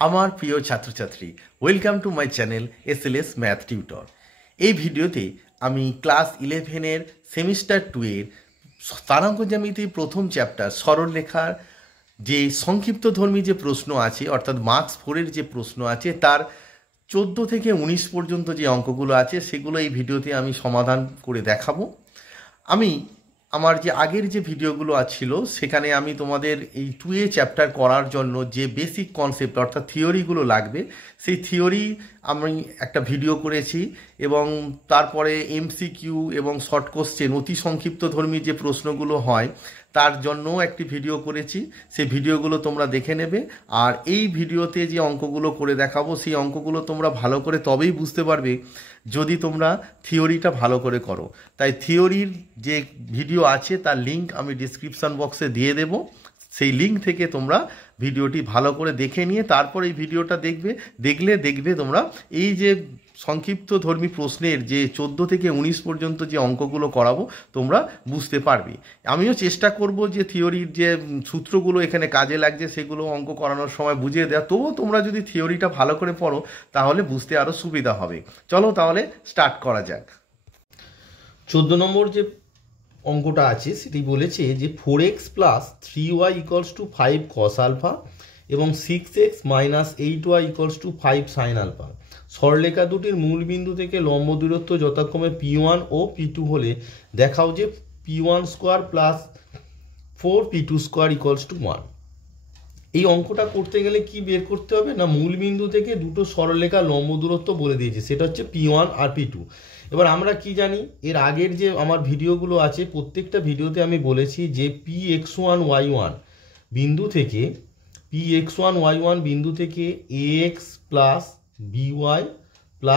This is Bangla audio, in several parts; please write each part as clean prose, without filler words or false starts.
আমার প্রিয় ছাত্রছাত্রী, welcome to my channel SLS math tutor. এই ভিডিওতে আমি ক্লাস 11-এর সেমিস্টার 2-এর স্থানাঙ্ক জ্যামিতির প্রথম চ্যাপ্টার সরলরেখার যে সংক্ষিপ্তধর্মী যে প্রশ্ন আছে, অর্থাৎ মার্কস 4-এর যে প্রশ্ন আছে, তার 14 থেকে 19 পর্যন্ত যে অঙ্কগুলো আছে সেগুলো এই ভিডিওতে আমি সমাধান করে দেখাবো। আমি আমার যে আগের যে ভিডিওগুলো ছিল সেখানে আমি তোমাদের এই 2A চ্যাপ্টার করার জন্য যে বেসিক কনসেপ্ট অর্থাৎ থিওরিগুলো লাগবে সেই থিওরি আমি একটা ভিডিও করেছি, এবং তারপরে MCQ এবং শর্ট কোশ্চেন অতি সংক্ষিপ্তধর্মী যে প্রশ্নগুলো হয় তার জন্যও একটি ভিডিও করেছি। সেই ভিডিওগুলো তোমরা দেখে নেবে। আর এই ভিডিওতে যে অঙ্কগুলো করে দেখাবো সেই অঙ্কগুলো তোমরা ভালো করে তবেই বুঝতে পারবে যদি তোমরা থিওরিটা ভালো করে করো। তাই থিওরির যে ভিডিও আছে তার লিঙ্ক আমি ডিসক্রিপশান বক্সে দিয়ে দেব। সেই লিঙ্ক থেকে তোমরা ভিডিওটি ভালো করে দেখে নিয়ে তারপর এই ভিডিওটা দেখবে তোমরা এই যে সংক্ষিপ্তধর্মী প্রশ্নের যে 14 থেকে 19 পর্যন্ত যে অঙ্কগুলো করাবো তোমরা বুঝতে পারবে। আমিও চেষ্টা করব যে থিওরির যে সূত্রগুলো এখানে কাজে লাগছে সেগুলো অঙ্ক করানোর সময় বুঝিয়ে দেওয়া। তবুও তোমরা যদি থিওরিটা ভালো করে পড়ো তাহলে বুঝতে আরও সুবিধা হবে। চলো তাহলে স্টার্ট করা যাক। 14 নম্বর যে অঙ্কটা আছে সেটি বলেছে যে 4x + 3y = 5 cos আলফা এবং 6x - 8y = 5 sin আলফা। সরলরেখা দুটির মূল বিন্দু থেকে লম্ব দূরত্ব যথাক্রমে P1 ও P2 হলে দেখাও যে P1² + 4P2² = 1। এই অঙ্কটা করতে গেলে কি বের করতে হবে না, মূল বিন্দু থেকে দুটো সরলরেখার লম্ব দূরত্ব বলে দিয়েছে, সেটা হচ্ছে P1 আর P2। এবার আমরা কি জানি, এর আগের যে আমার ভিডিওগুলো আছে প্রত্যেকটা ভিডিওতে আমি বলেছি যে Px1y1 বিন্দু থেকে ax by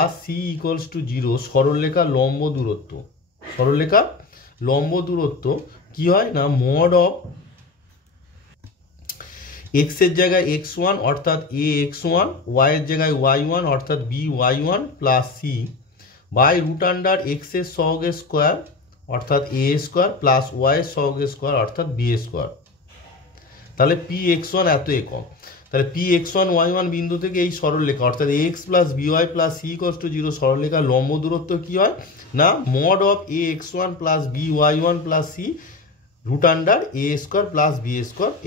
+ c = 0 সরলরেখার লম্ব দূরত্ব কি হয় না, মড অফ x এর জায়গায় x1 অর্থাৎ ax1, y এর জায়গায় y1 অর্থাৎ by1 + c বাই √x এর সহগের স্কোয়ার অর্থাৎ a² প্লাস y এর সহগের স্কোয়ার অর্থাৎ b²। তাহলে Px1 এত একক। তাহলে Px1y1 বিন্দু থেকে এই সরলরেখা অর্থাৎ ax + by + c = 0 সরলরেখার লম্ব দূরত্ব কি হয় না, mod of ax1 + by1 + c √a² plus b²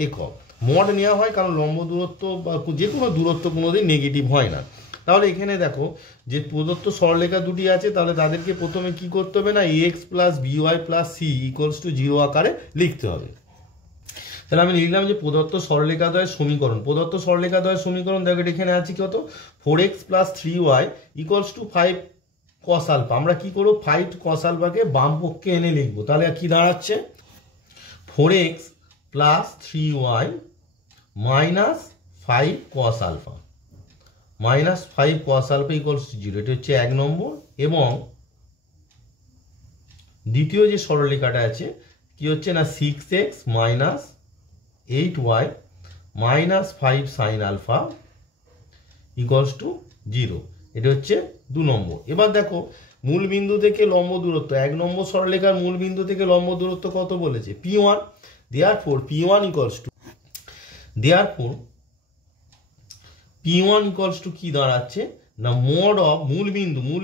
একক। মড নেওয়া হয় কারণ লম্ব দূরত্ব বা যে কোনো দূরত্ব কোনোদিন নেগেটিভ হয় না। তাহলে এখানে দেখো যে প্রদত্ত সরলরেখা দুটি আছে, তাহলে তাদেরকে প্রথমে কি করতে হবে না, ax + by + c = 0 আকারে লিখতে হবে। তাহলে আমি লিখলাম যে প্রদত্ত সরলরেখাদ্বয়ের সমীকরণ দেখো এখানে আছে কত, 4x + 3y = 5 cos আলফা। আমরা কি করব, 5 cos আলফাকে বাম পক্ষে এনে লিখবো। তাহলে কি দাঁড়াচ্ছে, 4x + 3y - 5 cos alpha -5 cos alpha = 0। এটা হচ্ছে 1 নম্বর। এবং দ্বিতীয় যে সরলরেখাটা আছে কি হচ্ছে না, 6x - 8y - 5 sin আলফা = 0। এটা হচ্ছে 2 নম্বর। এবার দেখো মূল বিন্দু থেকে লম্ব দূরত্ব, 1 নম্বর সরলরেখার মূল বিন্দু থেকে লম্ব দূরত্ব কত বলেছে, P1। Therefore P1 = কি দাঁড়াচ্ছে না, মড অফ মূল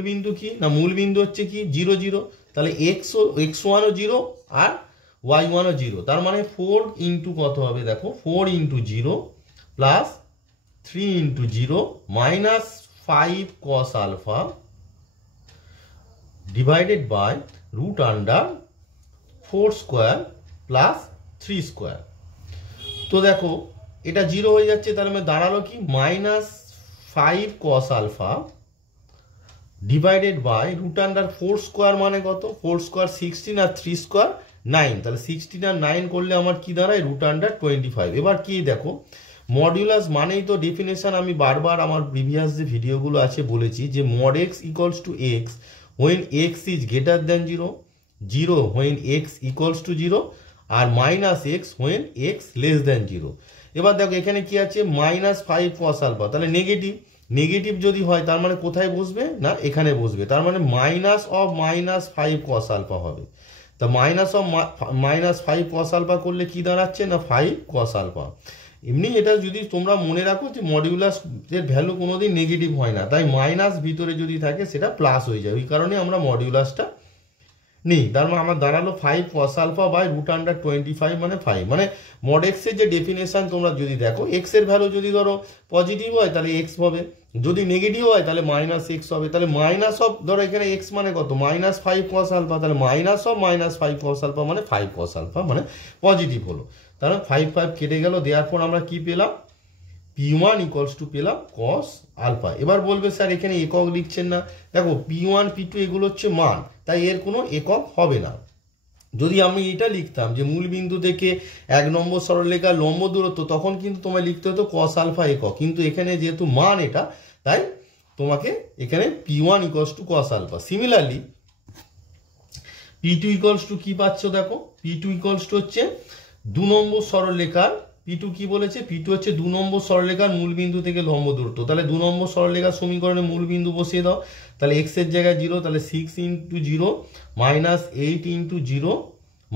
বিন্দু কি না, মূল বিন্দু হচ্ছে কি 0 0। তাহলে x1 ও 0 আর y1 ও 0, তার মানে 4 ইন্টু কত হবে দেখো, 4 × 0 + 3 × 0 -5 cos alpha divided by √4² plus 3²। তো দেখো এটা 0 হয়ে যাচ্ছে, তার মানে দাঁড়ালো কি -5 cos আলফা ডিভাইডেড বাই √4² মানে কত, 4² 16 আর 3² 9। তাহলে 16 আর 9 করলে আমার কি দাঁড়ায়, √25। এবার কি দেখো, মডুলাস মানেই তো ডেফিনেশন আমি বারবার আমার প্রিভিয়াস যে ভিডিওগুলো আছে বলেছি যে mod x = x when x is greater than 0, 0 when x equals to 0 R -x when x less than 0। এবার দেখো এখানে কি আছে, -5 cos আলফা, তাহলে নেগেটিভ যদি হয় তার মানে কোথায় বসবে না, এখানে বসবে। তার মানে -5 cos আলফা হবে। তা -5 cos আলফা করলে কি দাঁড়াচ্ছে না, 5 cos আলফা। এমনি এটা যদি তোমরা মনে রাখো যে মডিউলাসের ভ্যালু কোনোদিন নেগেটিভ হয় না, তাই মাইনাস ভিতরে যদি থাকে সেটা প্লাস হয়ে যায়, ওই কারণে আমরা মডিউলাসটা নেই। তার মানে আমার দাঁড়ালো 5 cos আলফা বাই √25 মানে 5, মানে মড এক্সের যে ডেফিনেশন তোমরা যদি দেখো, এক্স এর ভ্যালু যদি ধরো পজিটিভ হয় তাহলে এক্স হবে, যদি নেগেটিভ হয় তাহলে মাইনাস এক্স হবে। তাহলে মাইনাস অফ, ধরো এখানে এক্স মানে কত, -5 cos আলফা, তাহলে -5 cos আলফা মানে 5 cos আলফা মানে পজিটিভ হলো। তাহলে 5 কেটে গেল, দেওয়ার পর আমরা কি পেলাম, P1 ইকুয়ালস টু পেলাম cos আলফা। এবার বলবে স্যার এখানে একক লিখছেন না, দেখো P1 P2 এগুলো হচ্ছে মান, তাই এর কোনো একক হবে না। যদি আমি এটা লিখতাম যে মূল বিন্দু থেকে 1 নম্বর সরলরেখার লম্ব দূরত্ব, তখন কিন্তু তোমায় লিখতে হতো cos আলফা একক, কিন্তু এখানে যেহেতু মান এটা, তাই তোমাকে এখানে P1 equals to cos alpha. Similarly P2 equals to কি পাচ্ছ, দেখো P2 ইকুয়ালস টু হচ্ছে 2 নম্বর সরলরেখার, P2 কি বলেছে, P2 হচ্ছে 2 নম্বর সরলরেখার মূল বিন্দু থেকে লম্ব দূরত্ব। তাহলে 2 নম্বর সরলরেখার সমীকরণে মূল বিন্দু বসিয়ে দাও, তাহলে x এর জায়গায় 0, তাহলে 6 into 0 -8 into 0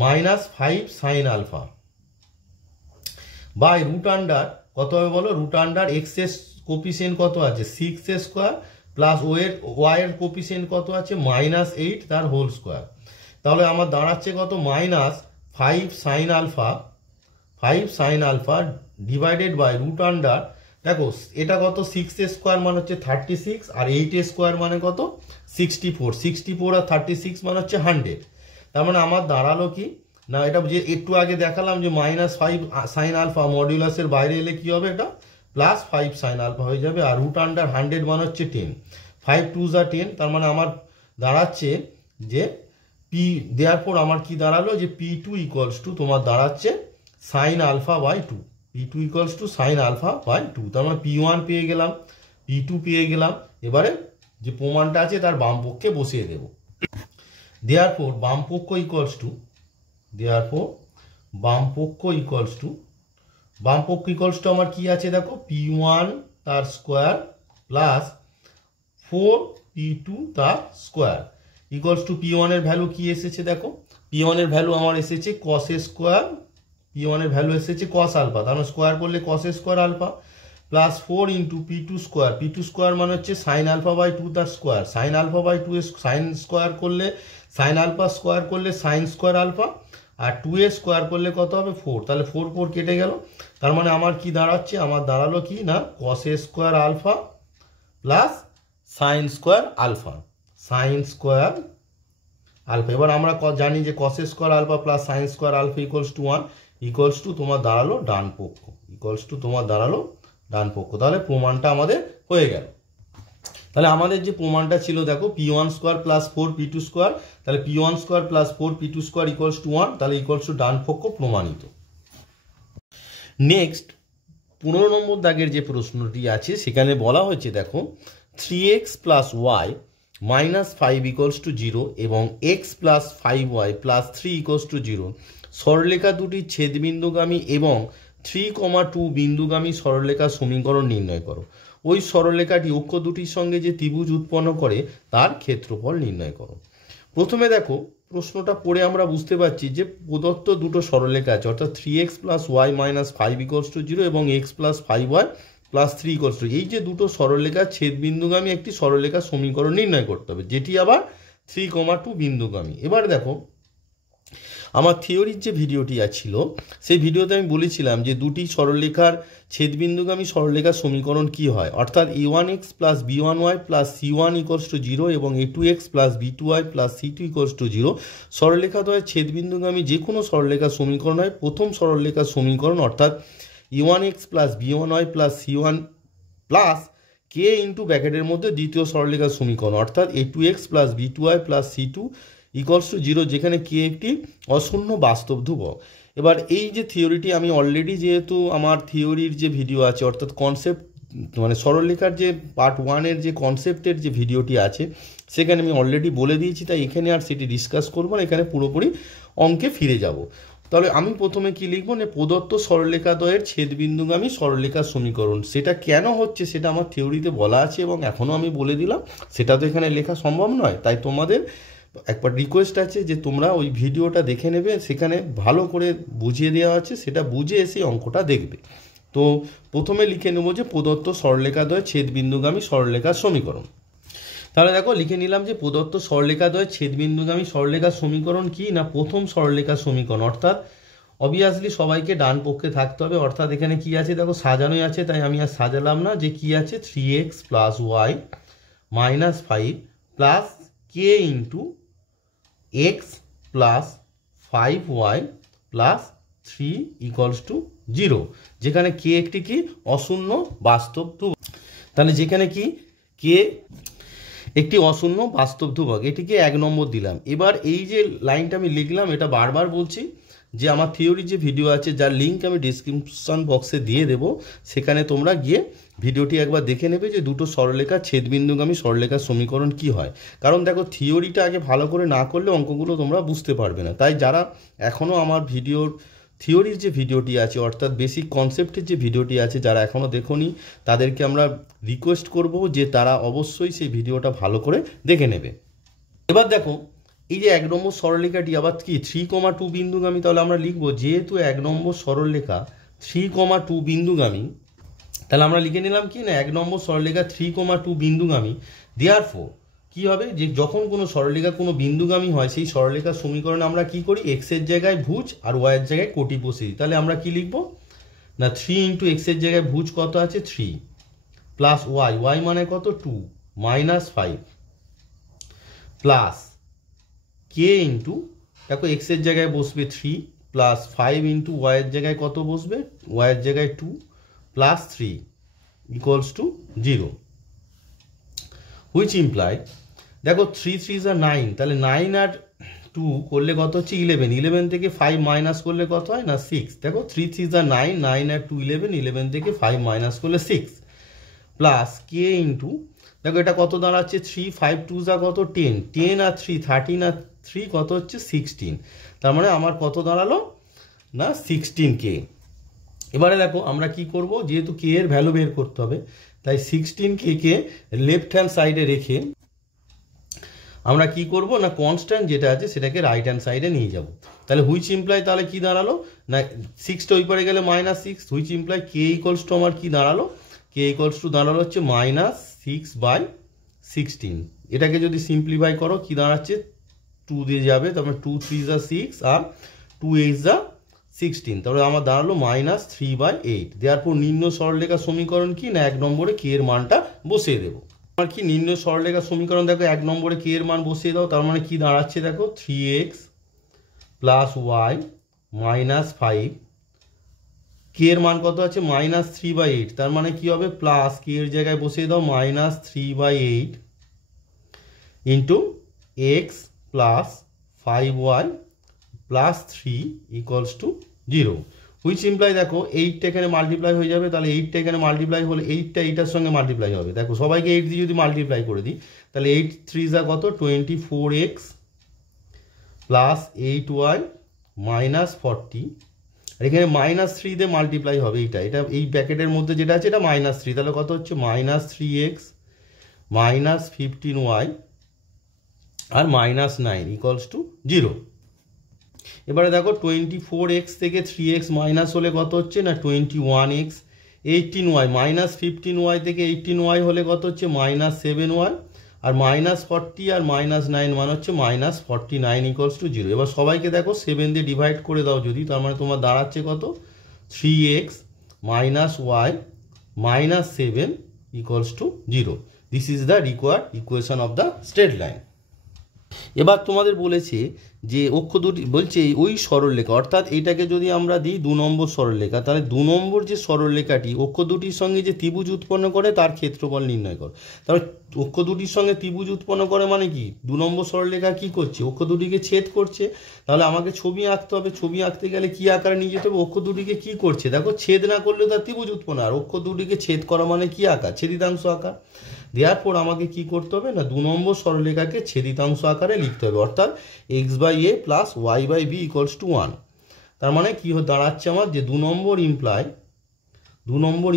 -5 sine alpha by √, কত হবে বলো, √, x এর কোপিসিয়েন্ট কত আছে 6 স্কোয়ার, প্লাস y এর কোপিসিয়েন্ট কত আছে -8 তার হোল স্কোয়ার। তাহলে আমার দাঁড়াচ্ছে কত, -5 sine alpha, 5 sine alpha divided by √, দেখো এটা কত, 6 স্কোয়ার মানে হচ্ছে 36, আর 8 স্কোয়ার মানে কত 64 আর 36 মানে হচ্ছে 100। তার মানে আমার দাঁড়ালো কি না, এটা যে একটু আগে দেখালাম যে -5 সাইন আলফা মডিউলাসের বাইরে এলে কি হবে, এটা +5 সাইন আলফা হয়ে যাবে, আর √, 100 মানে হচ্ছে 10, 5 2 are 10, তার মানে আমার দাঁড়াচ্ছে যে পি, দেওয়ার পর আমার কি দাঁড়ালো যে P2 ইকুয়ালস টু তোমার দাঁড়াচ্ছে sine alpha by 2, P2 equals to sine alpha by 2। তার মানে P1 পেয়ে গেলাম, P2 পেয়ে গেলাম। এবারে যে প্রমাণটা আছে তার বাম পক্ষে বসিয়ে দেব, দেওয়ার পর বাম পক্ষ ইকুয়ালস টু, বাম পক্ষ ইকুয়ালস টু আমার কি আছে দেখো, P1 তার স্কোয়ার প্লাস 4 P2 তার স্কোয়ার ইকুয়ালস টু P1 এর ভ্যালু কি এসেছে দেখো, P1 এর ভ্যালু আমার এসেছে cos স্কোয়ার, P1 এর ভ্যালু এসেছে cos আলফা, তাহলে স্কোয়ার করলে cos square alpha, plus 4 into P2 square মানে হচ্ছে সাইন আলফা বাই 2 তার square, sine alpha by 2 sine square করলে সাইন আলফা স্কোয়ার করলে সাইন স্কোয়ার আলফা, আর 2 স্কোয়ার করলে কত হবে 4, তাহলে 4 কেটে গেল। তার মানে আমার কি দাঁড়াচ্ছে, আমার দাঁড়ালো কি না cos square alpha plus sine square alpha, এবার আমরা জানি যে cos square alpha plus sine square alpha equals to 1, equals to তোমার দাঁড়ালো ডান পক্ষ, তাহলে প্রমাণটা আমাদের হয়ে গেল। তাহলে আমাদের যে প্রমাণটা ছিল দেখো, P1 square plus 4 P2 square, তাহলে P1 square plus 4 P2 square equals to 1, তাহলে ইকুয়ালস টু ডান পক্ষ প্রমাণিত। নেক্সট 15 নম্বর দাগের যে প্রশ্নটি আছে সেখানে বলা হয়েছে দেখো, 3x plus y -5 equals to 0 এবং x plus 5y plus 3 equals to 0 সরলরেখা দুটি ছেদবিন্দুগামী এবং 3,2 বিন্দুগামী সরলরেখার সমীকরণ নির্ণয় করো। ওই সরলরেখাটি অক্ষ দুটির সঙ্গে যে ত্রিভুজ উৎপন্ন করে তার ক্ষেত্রফল নির্ণয় করো। প্রথমে দেখো প্রশ্নটা পড়ে আমরা বুঝতে পারছি যে প্রদত্ত দুটো সরলরেখা আছে, অর্থাৎ 3x plus y -5 equals to 0 এবং x plus 5y plus 3 equals to, এই যে দুটো সরলরেখার ছেদবিন্দুগামী একটি সরলরেখার সমীকরণ নির্ণয় করতে হবে, যেটি আবার 3,2 বিন্দুগামী। এবার দেখো আমার থিওরির যে ভিডিওটি ছিল সেই ভিডিওতে আমি বলেছিলাম যে দুটি সরলরেখার ছেদবিন্দুগামী সরলরেখার সমীকরণ কি হয়, অর্থাৎ a1x plus b1y plus c1 equals to 0 এবং a2x plus b2y plus c2 equals to 0 সরলরেখাদ্বয়ের ছেদবিন্দুগামী যে কোনো সরলরেখার সমীকরণ হয় প্রথম সরলরেখার সমীকরণ, অর্থাৎ a1x plus b1y plus c1 plus k into ব্র্যাকেটের মধ্যে দ্বিতীয় সরলরেখার সমীকরণ, অর্থাৎ a2x plus b2y plus c2 equals to 0, যেখানে কে একটি অশূন্য বাস্তব ধ্রুবক। এবার এই যে থিওরিটি আমি অলরেডি, যেহেতু আমার থিওরির যে ভিডিও আছে অর্থাৎ কনসেপ্ট মানে সরলরেখার যে পার্ট 1-এর যে কনসেপ্টের যে ভিডিওটি আছে সেখানে আমি অলরেডি বলে দিয়েছি, তাই এখানে আর সেটি ডিসকাস করবো না, এখানে পুরোপুরি অঙ্কে ফিরে যাব। তাহলে আমি প্রথমে কি লিখবো না, প্রদত্ত সরলরেখাদ্বয়ের ছেদবিন্দুগামী সরলরেখার সমীকরণ, সেটা কেন হচ্ছে সেটা আমার থিওরিতে বলা আছে এবং এখনও আমি বলে দিলাম, সেটা তো এখানে লেখা সম্ভব নয়, তাই তোমাদের একবার রিকোয়েস্ট আছে যে তোমরা ওই ভিডিওটা দেখে নেবে, সেখানে ভালো করে বুঝিয়ে দেওয়া আছে, সেটা বুঝে এসে অঙ্কটা দেখবে। তো প্রথমে লিখে নেব যে প্রদত্ত সরলরেখাদ্বয় ছেদবিন্দুগামী সরলরেখার সমীকরণ। তাহলে দেখো লিখে নিলাম যে প্রদত্ত সরলরেখাদ্বয় ছেদবিন্দুগামী সরলরেখার সমীকরণ কি না প্রথম সরলরেখার সমীকরণ, অর্থাৎ অবভিয়াসলি সবাইকে ডান পক্ষে থাকতে হবে। অর্থাৎ এখানে কি আছে দেখো সাজানোই আছে, তাই আমি আর সাজালাম না। যে কি আছে 3x + y - 5 প্লাস কে into x plus 5y plus 3 = 0, যেখানে কে একটি কি অশূন্য বাস্তব ধ্রুবক। তাহলে যেখানে কি কে একটি অশূন্য বাস্তব ধ্রুবক, এটিকে 1 নম্বর দিলাম। এবার এই যে লাইনটা আমি লিখলাম এটা বারবার বলছি যে আমার থিওরি যে ভিডিও আছে যার লিঙ্ক আমি ডিসক্রিপশন বক্সে দিয়ে দেব, সেখানে তোমরা গিয়ে ভিডিওটি একবার দেখে নেবে যে দুটো সরলরেখা ছেদবিন্দুগামী সরলরেখার সমীকরণ কি হয়। কারণ দেখো থিওরিটা আগে ভালো করে না করলে অঙ্কগুলো তোমরা বুঝতে পারবে না। তাই যারা এখনও আমার ভিডিওর থিওরির যে ভিডিওটি আছে অর্থাৎ বেসিক কনসেপ্টের যে ভিডিওটি আছে যারা এখনও দেখোনি তাদেরকে আমরা রিকোয়েস্ট করব যে তারা অবশ্যই সেই ভিডিওটা ভালো করে দেখে নেবে। এবার দেখো এই যে 1 নম্বর সরলরেখাটি আবার কি 3,2 বিন্দুগামী, তাহলে আমরা লিখব যেহেতু 1 নম্বর সরলরেখা 3,2 বিন্দুগামী, তাহলে আমরা লিখে নিলাম কি না 1 নম্বর সরলরেখা 3,2 বিন্দুগামী। দেয়ারফর কি হবে যে যখন কোনো সরলরেখা কোনো বিন্দুগামী হয় সেই সরলরেখার সমীকরণে আমরা কি করি x এর জায়গায় ভুজ আর y এর জায়গায় কোটি বসিয়ে দিই। তাহলে আমরা কি লিখব না 3 × x এর জায়গায় ভুজ কত আছে 3 প্লাস y মানে কত 2 -5 প্লাস কে ইন্টু দেখো x এর জায়গায় বসবে 3 প্লাস 5 × y এর জায়গায় কত বসবে y এর জায়গায় 2 প্লাস 3 = 0, হুইচ ইমপ্লাই দেখো 3 3 are 9, তাহলে 9 আর 2 করলে কত হচ্ছে 11, 11 থেকে 5 মাইনাস করলে কত হয় না 6। দেখো 3 3 are 9, 9 আর 2 11, 11 থেকে 5 মাইনাস করলে 6 প্লাস কে ইন্টু দেখো এটা কত দাঁড়াচ্ছে 3 5 2 যা কত 10, 10 আর 3 13 আর 3 কত হচ্ছে 16, তার মানে আমার কত দাঁড়ালো না 16k। এবারে দেখো আমরা কি করব যেহেতু কে এর ভ্যালু বের করতে হবে তাই 16k কে লেফট হ্যান্ড সাইডে রেখে আমরা কি করব না কনস্ট্যান্ট যেটা আছে সেটাকে রাইট হ্যান্ড সাইডে নিয়ে যাব। তাহলে হুইচ ইমপ্লাই তাহলে কি দাঁড়ালো না 6টা ওই পারে গেলে -6, হুইচ ইমপ্লাই কে = আমার কি দাঁড়ালো কে = দাঁড়ালো হচ্ছে -6/16। এটাকে যদি সিম্পলিফাই করো কি দাঁড়াচ্ছে 2 দিয়ে যাবে, তারপরে 2 3 are 6 আর 2 8 are 16, তাহলে আমার দাঁড়ালো -3/8। দেয়ারপর নিম্ন সরলরেখার সমীকরণ কি না 1 নম্বরে কে এর মানটা বসিয়ে দেবো। আমার কি নিম্ন সরলরেখার সমীকরণ দেখো 1 নম্বরে কে এর মান বসিয়ে দাও, তার মানে কি দাঁড়াচ্ছে দেখো 3x + y - 5, কে এর মান কত আছে -3/8, তার মানে কি হবে প্লাস কে এর জায়গায় বসিয়ে দাও -3/8 into x plus 5y plus 3 = 0, which imply দেখো 8টা এখানে মাল্টিপ্লাই হয়ে যাবে, তাহলে 8টা এখানে মাল্টিপ্লাই হলে 8টা এইটার সঙ্গে মাল্টিপ্লাই হবে। দেখো সবাইকে 8 দিয়ে যদি মাল্টিপ্লাই করে দিই তাহলে 8 3 যা কত 24x প্লাস 8y -40, আর এখানে -3 দিয়ে মাল্টিপ্লাই হবে এটা এই ব্র্যাকেটের মধ্যে যেটা আছে এটা -3, তাহলে কত হচ্ছে -3x -15y আর -9 = 0। এবারে দেখো 24x থেকে 3x মাইনাস হলে কত হচ্ছে না 21x, 18y -15y থেকে 18y হলে কত হচ্ছে -7y, আর -40 আর -9 মানে হচ্ছে -49 = 0। এবার সবাইকে দেখো 7 দিয়ে ডিভাইড করে দাও যদি, তার মানে তোমার দাঁড়াচ্ছে কত 3x - y - 7 = 0। This is the required equation of the straight line. এবার তোমাদের বলেছে যে অক্ষ দুটি বলছে ওই সরলরেখা অর্থাৎ এটাকে যদি আমরা দিই 2 নম্বর সরলরেখা, তাহলে 2 নম্বর যে সরলরেখাটি অক্ষ দুটির সঙ্গে যে ত্রিভুজ উৎপন্ন করে তার ক্ষেত্রফল নির্ণয় করো। তাহলে অক্ষ দুটির সঙ্গে ত্রিভুজ উৎপন্ন করে মানে কি 2 নম্বর সরলরেখা কি করছে অক্ষ দুটিকে ছেদ করছে, তাহলে আমাকে ছবি আঁকতে হবে। ছবি আঁকতে গেলে কি আকারে নিয়ে যেতে হবে অক্ষ দুটিকে কি করছে দেখো ছেদ না করলেও তার ত্রিভুজ উৎপন্ন, আর অক্ষ দুটিকে ছেদ করা মানে কি আঁকা ছেদিতাংশ আঁকা। দেওয়ার আমাকে কি করতে হবে না 2 নম্বর সরলরেখাকে ছেদিতাংশ আকারে লিখতে হবে, অর্থাৎ x/a প্লাস y/b = 1। তার মানে কি দাঁড়াচ্ছে আমার যে 2 নম্বর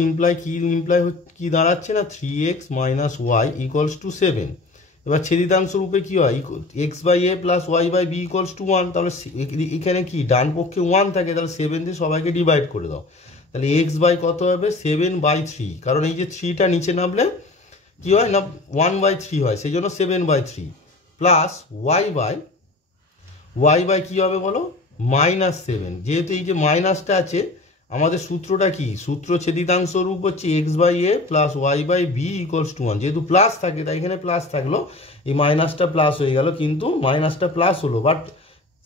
ইমপ্লাই কি দাঁড়াচ্ছে না 3x - y = 7। এবার ছেদিতাংশ রূপে কি হয় x/a প্লাস y/b = 1, তাহলে এখানে কি ডান পক্ষে 1 থাকে, তাহলে 7 দিয়ে সবাইকে ডিভাইড করে দাও, তাহলে এক্স বাই কত হবে 7/3, কারণ এই যে 3টা নিচে নামলে কি হয় না 1/3 হয়, সেই জন্য 7/3 প্লাস ওয়াই বাই কি হবে বলো -7। যেহেতু এই যে মাইনাসটা আছে আমাদের সূত্রটা কি, সূত্র ছেদিতাংশ রূপ হচ্ছে x/a plus y/b equals to 1। যেহেতু প্লাস থাকে তাই এখানে প্লাস থাকলো, এই মাইনাসটা প্লাস হয়ে গেল, কিন্তু মাইনাসটা প্লাস হলো বাট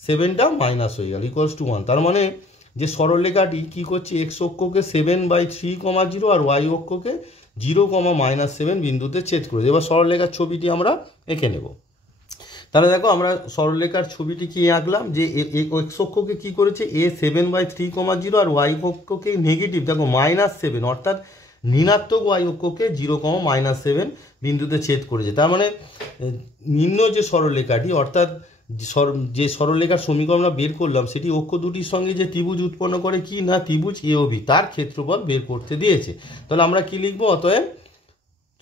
7টা মাইনাস হয়ে গেল ইকুয়ালস টু 1। তার মানে যে সরলরেখাটি কি করছে x অক্ষকে 7/3, 0 আর y অক্ষকে 0, -7 বিন্দুতে ছেদ করেছে। এবার সরলরেখার ছবিটি আমরা এঁকে নেব। তাহলে দেখো আমরা সরলরেখার ছবিটি কি আঁকলাম, যে এক্স অক্ষকে কি করেছে a 7/3, 0 আর ওয়াই অক্ষকে নেগেটিভ দেখো -7 অর্থাৎ ঋণাত্মক ওয়াই অক্ষকে 0, -7 বিন্দুতে ছেদ করেছে। তার মানে নিম্ন যে সরলরেখাটি অর্থাৎ যে সরলরেখার সমীকরণ আমরা বের করলাম সেটি অক্ষ দুটির সঙ্গে যে ত্রিভুজ উৎপন্ন করে কি না ত্রিভুজ এ ও বি, তার ক্ষেত্রফল বের করতে দিয়েছে। তাহলে আমরা কি লিখবো, অতএব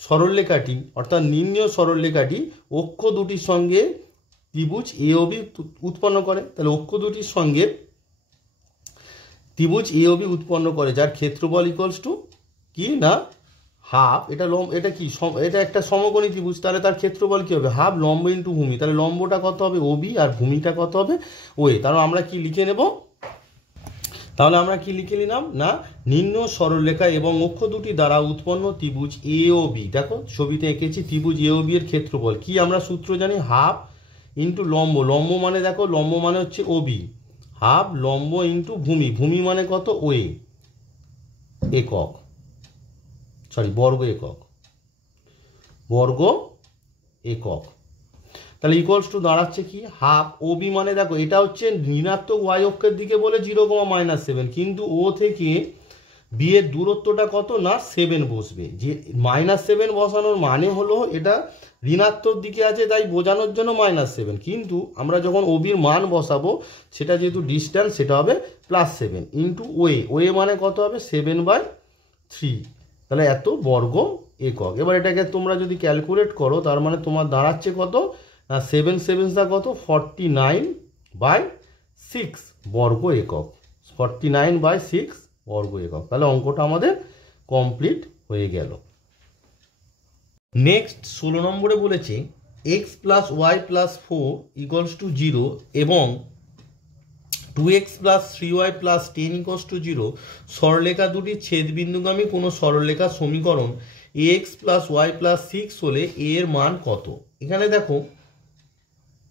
সরলরেখাটি অর্থাৎ নিম্ন সরলরেখাটি অক্ষ দুটির সঙ্গে ত্রিভুজ এ ও বি উৎপন্ন করে। তাহলে অক্ষ দুটির সঙ্গে ত্রিভুজ এ ও বি উৎপন্ন করে যার ক্ষেত্রফল ইকুয়ালস টু কি না হাফ, এটা কি এটা একটা সমকোণী ত্রিভুজ, তাহলে তার ক্ষেত্রফল কি হবে হাফ লম্ব ইন্টু ভূমি। তাহলে লম্বটা কত হবে ও বি আর ভূমিটা কত হবে ও এ। তাহলে আমরা কি লিখে নেব, তাহলে আমরা কি লিখে নিলাম না নিম্ন সরলরেখা এবং অক্ষ দুটি দ্বারা উৎপন্ন ত্রিভুজ এ ও বি, দেখো ছবিতে এঁকেছি ত্রিভুজ এ ও বি এর ক্ষেত্রফল কি আমরা সূত্র জানি হাফ ইন্টু লম্ব, লম্ব মানে দেখো লম্ব মানে হচ্ছে ও বি, হাফ লম্ব ইন্টু ভূমি, ভূমি মানে কত ও এ একক, বর্গ একক, বর্গ একক। তাহলে ইকুয়ালস টু দাঁড়াচ্ছে কি হাফ ও বি মানে দেখো এটা হচ্ছে ঋণাত্মক ওয়াই অক্ষের দিকে বলে 0, কিন্তু ও থেকে বি এর দূরত্বটা কত না 7 বসবে। যে -7 বসানোর মানে হলো এটা ঋণাত্মক দিকে আছে তাই বোঝানোর জন্য -7, কিন্তু আমরা যখন ও বির মান বসাবো সেটা যেহেতু ডিস্ট্যান্স সেটা হবে +7 ইন্টু ওয়ে মানে কত হবে 7/3, তাহলে এত বর্গ একক। এবার এটাকে তোমরা যদি ক্যালকুলেট করো তার মানে তোমার দাঁড়াচ্ছে কত না 7 7 কত 49/6 বর্গ একক, 49/6 বর্গ একক। তাহলে অঙ্কটা আমাদের কমপ্লিট হয়ে গেল। নেক্সট 16 নম্বরে বলেছে x + y + 4 = 0 এবং 2x + 3y + 10 = 0 সরলরেখা দুটি ছেদবিন্দুগামী কোনো সরলরেখার সমীকরণ ax + y + 6 হলে a এর মান কত। এখানে দেখো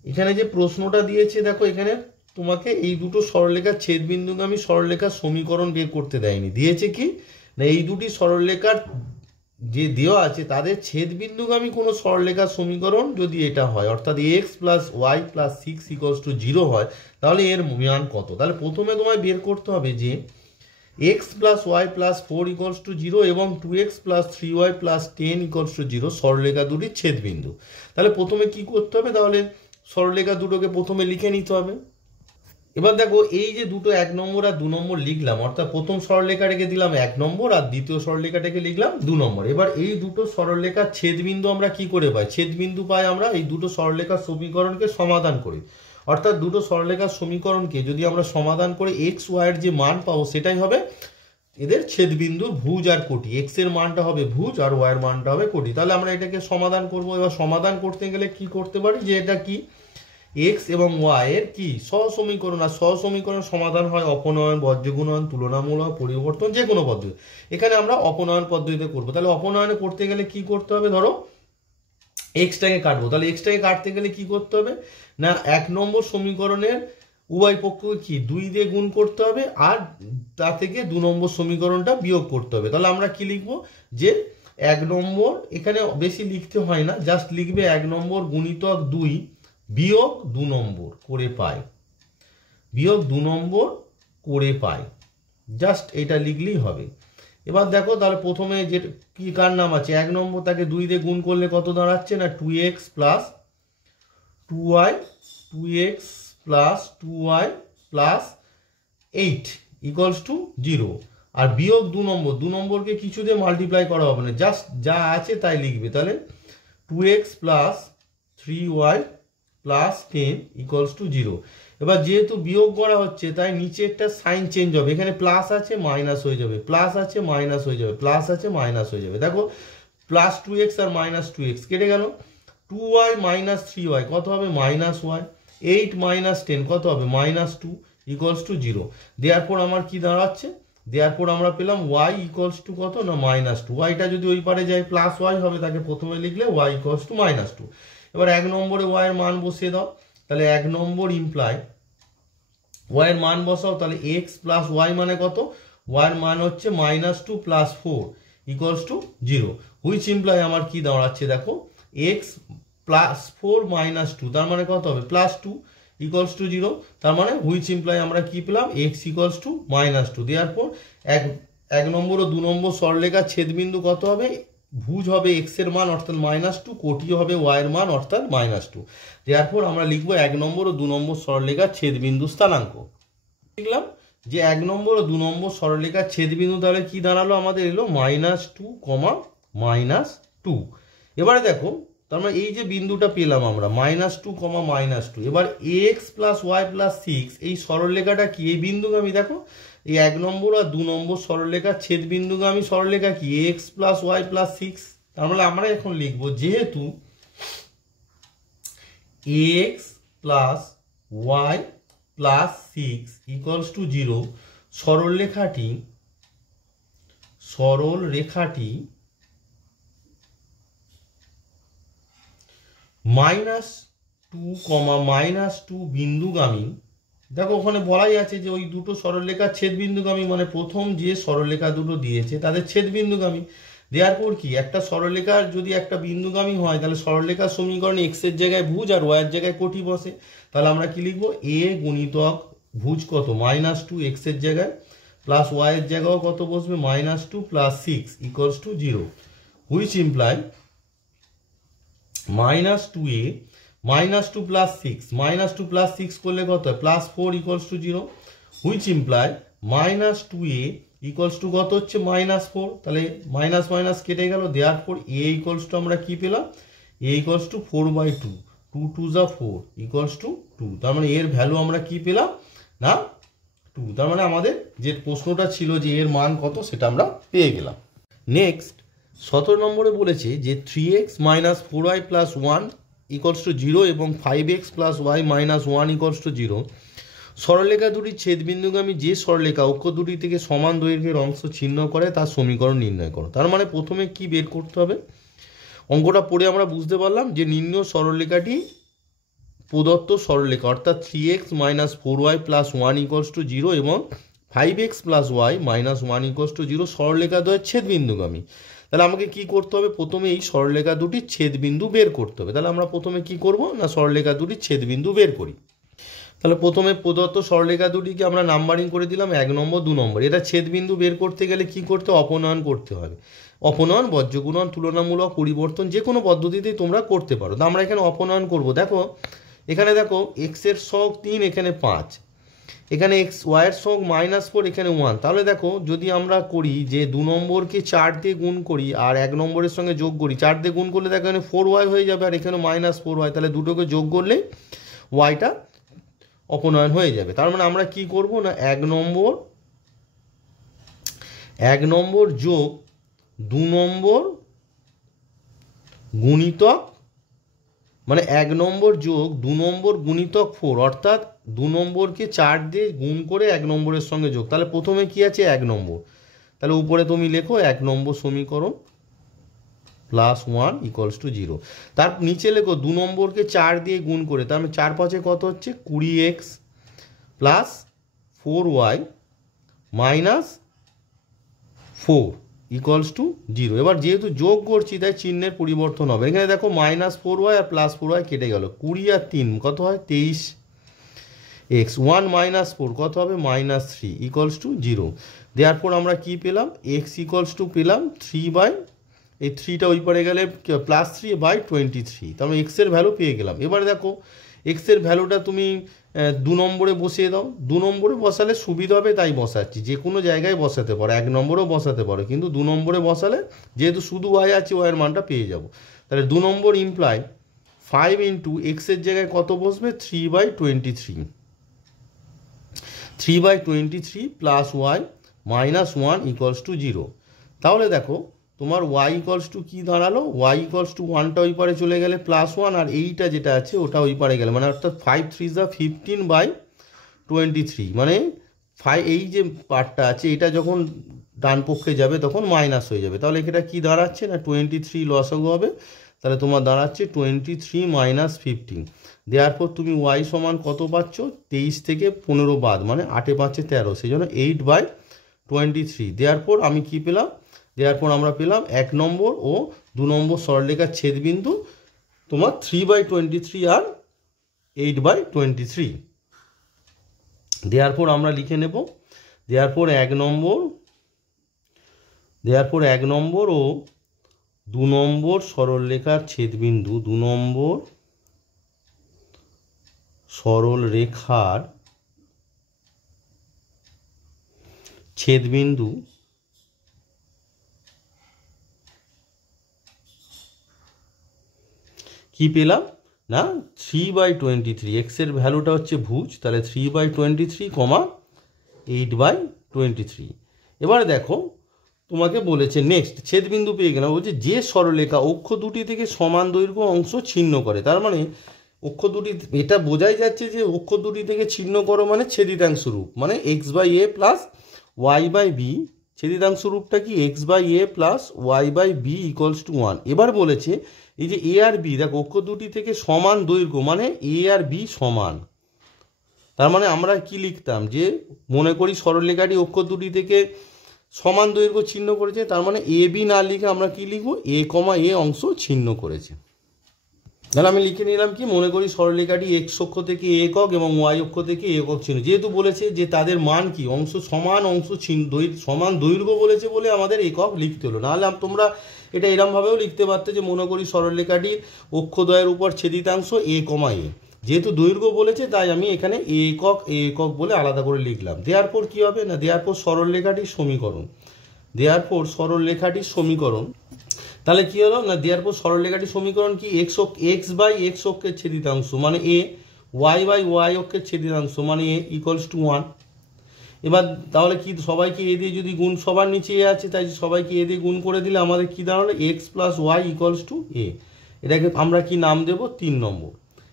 এখানে যে প্রশ্নটা দিয়েছে দেখো এখানে তোমাকে এই দুটো সরলরেখার ছেদবিন্দুগামী সরলরেখার সমীকরণ বের করতে দেয়নি, দিয়েছে কি না এই দুটি সরলরেখার যে দেওয়া আছে তাদের ছেদবিন্দুগামী কোনো সরলরেখার সমীকরণ যদি এটা হয় অর্থাৎ x + y + 6 = 0 হয় তাহলে এর মান কত। তাহলে প্রথমে তোমায় বের করতে হবে যে x + y + 4 = 0 এবং 2x + 3y + 10 = 0 সরলরেখা দুটির ছেদবিন্দু। তাহলে প্রথমে কি করতে হবে, তাহলে সরলরেখা দুটোকে প্রথমে লিখে নিতে হবে। এবার দেখো এই যে দুটো 1 নম্বর আর 2 নম্বর লিখলাম অর্থাৎ প্রথম সরলরেখাটাকে দিলাম 1 নম্বর আর দ্বিতীয় সরলরেখাটাকে লিখলাম 2 নম্বর। এবার এই দুটো সরলরেখার ছেদবিন্দু আমরা কি করে পাই, ছেদবিন্দু পাই আমরা এই দুটো সরলরেখার সমীকরণকে সমাধান করি, অর্থাৎ দুটো সরলরেখার সমীকরণকে যদি আমরা সমাধান করে x y এর যে মান পাবো সেটাই হবে এদের ছেদবিন্দুর ভুজ আর কোটি, x এর মানটা হবে ভুজ আর y এর মানটা হবে কোটি। তাহলে আমরা এটাকে সমাধান করব। এবার সমাধান করতে গেলে কি করতে পারি যে এটা কি x এবং y এর কি সহসমীকরণ, আর সহসমীকরণ সমাধান হয় অপনয়ন, বজ্রগুণন, তুলনামূলক, পরিবর্তন, যে কোনো পদ্ধতি। এখানে আমরা অপনয়ন পদ্ধতিতে করব। তাহলে অপনয়নে করতে গেলে কি করতে হবে, ধরো এক্সটাকে কাটবো, তাহলে এক্সটাকে কাটতে গেলে কি করতে হবে না 1 নম্বর সমীকরণের উভয় পক্ষকে কি 2 দিয়ে গুণ করতে হবে আর তা থেকে 2 নম্বর সমীকরণটা বিয়োগ করতে হবে। তাহলে আমরা কি লিখবো যে 1 নম্বর, এখানে বেশি লিখতে হয় না, জাস্ট লিখবে 1 নম্বর গুণিতক 2 বিয়োগ 2 নম্বর করে পাই, বিয়োগ 2 নম্বর করে পাই, জাস্ট এটা লিখলেই হবে। এবার দেখো তাহলে প্রথমে যে কি কার নাম আছে 1 নম্বর তাকে 2 দিয়ে গুণ করলে কত দাঁড়াচ্ছে না 2x + 2y, 2x + 2y + 8 = 0 আর বিয়োগ 2 নম্বর, 2 নম্বরকে কিছু দিয়ে মাল্টিপ্লাই করা হবে না, জাস্ট যা আছে তাই লিখবে। তাহলে 2x + 3y + 10 = 0। এবার যেহেতু বিয়োগ করা হচ্ছে তাই নিচে একটা সাইন চেঞ্জ হবে, এখানে প্লাস আছে মাইনাস হয়ে যাবে, প্লাস আছে মাইনাস হয়ে যাবে, প্লাস আছে মাইনাস হয়ে যাবে। দেখো প্লাস 2x আর মাইনাস 2x কেটে গেল, 2y মাইনাস 3y কত হবে মাইনাস ওয়াই, 8 মাইনাস 10 কত হবে মাইনাস 2 ইকুয়ালস টু 0। দেয়ারপর আমার কি দাঁড়াচ্ছে, দেয়ারপর আমরা পেলাম y ইকুয়ালস টু কত না মাইনাস 2। ওয়াইটা যদি ওই পারে যায় প্লাস ওয়াই হবে, তাকে প্রথমে লিখলে y ইকুয়ালস টু মাইনাস 2। এবার 1 নম্বরে y এর মান বসিয়ে দাও, তাহলে 1 নম্বর ইমপ্লাই y এর মান বসাও, তাহলে x প্লাস ওয়াই মানে কত, y এর মান হচ্ছে minus 2 plus 4 equals to 0, which imply আমার কি দাঁড়াচ্ছে দেখো x প্লাস 4 মাইনাস 2 তার মানে কত হবে প্লাস 2 ইকুয়ালস টু 0, তার মানে হুইচ ইমপ্লাই আমরা কি পেলাম x ইকুয়ালস টু মাইনাস 2। দেওয়ার এক নম্বর ও 2 নম্বর সরলরেখার ছেদবিন্দু কত হবে, ভুজ হবে x এর মান অর্থাৎ মাইনাস 2, কোটি হবে y এর মান অর্থাৎ মাইনাস 2। দেওয়ার আমরা লিখবো 1 নম্বর ও 2 নম্বর সরলরেখার ছেদবিন্দু স্থানাঙ্ক। লিখলাম যে 1 নম্বর ও 2 নম্বর সরলরেখার ছেদবিন্দু তাহলে কি দাঁড়ালো আমাদের এলো মাইনাস 2 কমা মাইনাস 2। এবারে দেখো তার মানে এই যে বিন্দুটা পেলাম আমরা মাইনাস 2 কমা মাইনাস 2, এবার x প্লাস ওয়াই প্লাস 6 এই সরলরেখাটা কি, এই বিন্দুগামী দেখো এই 1 নম্বর আর 2 নম্বর সরলরেখার ছেদবিন্দুগামী সরলরেখা কি x প্লাস ওয়াই প্লাস 6। তার মানে আমরা এখন লিখবো যেহেতু x plus y plus 6 equals to 0, সরলরেখাটি মাইনাস 2 কমা মাইনাস 2 বিন্দুগামী। দেখো ওখানে বলাই আছে যে ওই দুটো সরলরেখার ছেদবিন্দুগামী, মানে প্রথম যে সরলরেখা দুটো দিয়েছে তাদের ছেদবিন্দুগামী। দেওয়ার পর কি একটা সরলরেখার যদি একটা বিন্দুগামী হয় তাহলে সরলরেখার সমীকরণে x এর জায়গায় ভুজ আর y এর জায়গায় কোটি বসে, তাহলে আমরা কি লিখবো a গুণিতক ভুজ কত মাইনাস 2 x এর জায়গায় প্লাস y এর জায়গাও কত বসবে minus 2 plus 6 equals to 0, which imply minus 2a minus 2 plus 6 minus 2 plus 6 করলে কত হয় plus 4 equals to 0, which imply minus 2a equals to কত হচ্ছে মাইনাস 4। তাহলে মাইনাস মাইনাস কেটে গেল, দেওয়ার পর a ইকুয়ালস টু আমরা কি পেলাম a ইকুয়ালস টু 4/2, 2 2 যা 4 ইকুয়ালস টু 2। তার মানে এর ভ্যালু আমরা কি পেলাম না 2। তার মানে আমাদের যে প্রশ্নটা ছিল যে এর মান কত সেটা আমরা পেয়ে গেলাম। নেক্সট 17 নম্বরে বলেছে যে 3x minus 4y plus 1 equals to 0 এবং 5x plus y minus 1 equals to 0, সরলরেখা দুটি ছেদবিন্দুগামী যে সরলরেখা অক্ষ দুটি থেকে সমান দৈর্ঘ্যের অংশ ছিন্ন করে তার সমীকরণ নির্ণয় করো। তার মানে প্রথমে কি বের করতে হবে, অঙ্কটা পড়ে আমরা বুঝতে পারলাম যে নির্ণয় সরলরেখাটি প্রদত্ত সরলরেখা অর্থাৎ 3x minus 4y plus 1 equals to 0 এবং 5x plus y minus 1 equals to 0 সরলরেখা দ্বয়ের ছেদবিন্দুগামী। তাহলে আমাকে কি করতে হবে, প্রথমে এই সরলরেখা দুটির ছেদবিন্দু বের করতে হবে। তাহলে আমরা প্রথমে কি করব না সরলরেখা দুটির ছেদবিন্দু বের করি। তাহলে প্রথমে প্রদত্ত সরলরেখা দুটিকে আমরা নাম্বারিং করে দিলাম 1 নম্বর 2 নম্বর। এটা ছেদবিন্দু বের করতে গেলে কি করতে অপনয়ন করতে হবে, অপনয়ন বজ্রগুণন তুলনামূলক পরিবর্তন যে কোনো পদ্ধতিতেই তোমরা করতে পারো। তো আমরা এখানে অপনয়ন করব। দেখো এখানে দেখো x এর সহগ 3 এখানে 5, এখানে x y এর সহগ -4 এখানে 1। তাহলে দেখো যদি আমরা করি যে 2 নম্বরকে 4 দিয়ে গুণ করি আর 1 নম্বরের সঙ্গে যোগ করি, 4 দিয়ে গুণ করলে দেখো এখানে 4y হয়ে যাবে আর এখানে -4y, তাহলে দুটোকে যোগ করলে yটা অপনয়ন হয়ে যাবে। তার মানে আমরা কি করব না 1 নম্বর যোগ 2 নম্বর গুণিতক, মানে 1 নম্বর যোগ 2 নম্বর গুণিতক 4 অর্থাৎ 2 নম্বরকে 4 দিয়ে গুণ করে 1 নম্বরের সঙ্গে যোগ। তাহলে প্রথমে কি আছে 1 নম্বর, তাহলে উপরে তুমি লেখো 1 নম্বর সমীকরণ প্লাস 1 ইকুয়ালস টু 0। তার নিচে লেখো 2 নম্বরকে 4 দিয়ে গুণ করে, তার মানে 4 5 কত হচ্ছে 20x plus 4y minus 4 equals to 0। এবার যেহেতু যোগ করছি তাই চিহ্নের পরিবর্তন হবে। এখানে দেখো -4y আর +4y কেটে গেল, 20 আর 3 কত হয় 23x, 1 মাইনাস 4 কত হবে -3 ইকুয়ালস টু 0। দেওয়ার পর আমরা কি পেলাম x ইকুয়ালস টু পেলাম 3 এই 3টা ওই পারে গেলে +3/23, তার মানে x এর ভ্যালু পেয়ে গেলাম। এবার দেখো x এর ভ্যালুটা তুমি 2 নম্বরে বসিয়ে দাও। 2 নম্বরে বসালে সুবিধা হবে তাই বসাচ্ছি, যে কোনো জায়গায় বসাতে পারো, 1 নম্বরেও বসাতে পারো, কিন্তু 2 নম্বরে বসালে যেহেতু শুধু y আছে y এর মানটা পেয়ে যাব। তাহলে 2 নম্বর ইমপ্লাই 5 ইন্টু x এর জায়গায় কত বসবে 3/23 3/23 plus Y minus 1 equals to 0। তাহলে দেখো তোমার ওয়াই ইকুয়ালস টু কী দাঁড়ালো, ওয়াই ইকুয়ালস টু 1টা ওই পারে চলে গেলে প্লাস 1, আর এইটা যেটা আছে ওটা ওই পারে গেলে, মানে অর্থাৎ 5 3 15/23, মানে এই যে পার্টটা আছে এটা যখন ডান পক্ষে যাবে তখন মাইনাস হয়ে যাবে। তাহলে এটা কি দাঁড়াচ্ছে না 23 লসাগু হবে, তাহলে তোমার দাঁড়াচ্ছে 23 মাইনাস 15। দেওয়ার তুমি ওয়াই সমান কত পাচ্ছ, 23 থেকে 15 বাদ, মানে 8 5 13, সেই জন্য 8/23। দেওয়ার আমি কি পেলাম, দেওয়ার আমরা পেলাম 1 নম্বর ও 2 নম্বর সরলরেখার ছেদবিন্দু তোমার 3/23 আর 8/23। দেওয়ার আমরা লিখে নেব, দেওয়ার 1 নম্বর ও 2 নম্বর সরলরেখার ছেদবিন্দু, 2 নম্বর সরলরেখার ছেদবিন্দু কি পেলাম না 3/23, এক্সের ভ্যালুটা হচ্ছে ভুজ, তাহলে 3/23, 8/23। এবারে দেখো তোমাকে বলেছে নেক্সট ছেদবিন্দু পেয়ে গেলাম, বলছে যে সরলরেখা অক্ষ দুটি থেকে সমান দৈর্ঘ্য অংশ ছিন্ন করে। তার মানে অক্ষ দুটি, এটা বোঝাই যাচ্ছে যে অক্ষ দুটি থেকে ছিন্ন করো মানে ছেদিতাংশ রূপ, মানে x/a প্লাস y/b, ছেদিতাংশ রূপটা কি x/a plus y/b equals to 1। এবার বলেছে এই যে এ আর বি, দেখো অক্ষ দুটি থেকে সমান দৈর্ঘ্য মানে এ আর বি সমান। তার মানে আমরা কি লিখতাম, যে মনে করি সরলরেখাটি অক্ষ দুটি থেকে সমান দৈর্ঘ্য ছিন্ন করেছে, তার মানে এ বি না লিখে আমরা কি লিখবো, এ অংশ ছিন্ন করেছে। তাহলে আমি লিখে নিলাম কি, মনে করি সরলরেখাটি এক্স অক্ষ থেকে একক এবং ওয়াই অক্ষ থেকে একক ছিন্ন, যেহেতু বলেছে যে তাদের মান কি সমান দৈর্ঘ্য বলেছে বলে আমাদের একক লিখতে হলো। নাহলে তোমরা এটা এরমভাবেও লিখতে পারতে যে মনে করি সরলরেখাটি অক্ষদ্বয়ের উপর ছেদিতাংশ এ, যেহেতু দৈর্ঘ্য বলেছে তাই আমি এখানে একক বলে আলাদা করে লিখলাম। দেওয়ার কি হবে না, দেওয়ার সরলরেখাটির সমীকরণ, তাহলে কি হলো না, দেওয়ার সরলরেখাটির সমীকরণ কি x/x অক্ষের ছেদিতাংশ মানে a, y/y অক্ষের ছেদিতাংশ মানে a ইকুয়ালস টু 1। এবার তাহলে কি সবাইকে এ দিয়ে যদি গুণ, সবার নিচে এ আছে তাই সবাইকে এ দিয়ে গুণ করে দিলে আমাদের কি দাঁড়ালো x + y equals to a। এটাকে আমরা কি নাম দেব 3 নম্বর।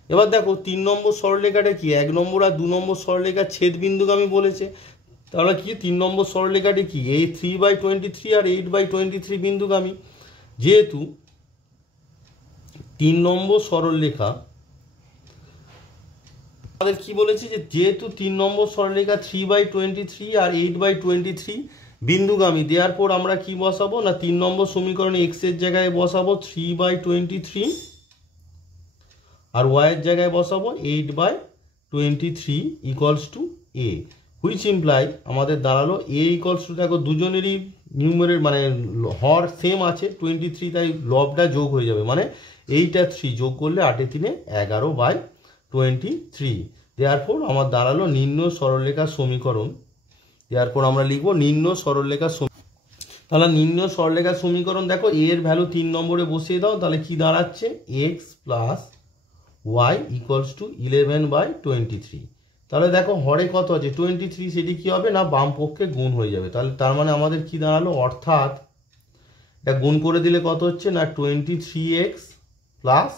এবার দেখো 3 নম্বর সরলরেখাটা কি 1 নম্বর আর 2 নম্বর সরলরেখার ছেদবিন্দুগামী বলেছে, তাহলে কি 3 নম্বর সরলরেখাটি কি এই 3/23 আর 8/23 বিন্দুগামী। যেহেতু 3 নম্বর সরলরেখা আমাদের কি বলেছে, যে যেহেতু 3 নম্বর সরলরেখা 3/23 আর 8/23 বিন্দুগামী, দেওয়ার আমরা কি বসাবো না 3 নম্বর সমীকরণে x এর জায়গায় বসাবো 3/23 আর y এর জায়গায় বসাবো 8/23 equals to a, which imply আমাদের দাঁড়ালো a ইকুয়ালস টু, দেখো দুজনেরই নিউমেরের মানে হর সেম আছে 23, তাই লবটা যোগ হয়ে যাবে, মানে এইটা 3 যোগ করলে 8 3 11/23। দেওয়ার আমার দাঁড়ালো নিম্ন সরলরেখার সমীকরণ। দেওয়ার আমরা লিখবো নিম্ন সরলরেখার সমীকরণ। তাহলে নিম্ন সরলরেখার সমীকরণ দেখো এর ভ্যালু 3 নম্বরে বসিয়ে দাও, তাহলে কি দাঁড়াচ্ছে x + y ইকুয়ালস টু 11/23। তাহলে দেখো হরে কত আছে 23, সেটি কি হবে না বাম পক্ষে গুণ হয়ে যাবে। তাহলে তার মানে আমাদের কি দাঁড়ালো, অর্থাৎ এটা গুণ করে দিলে কত হচ্ছে না 23x +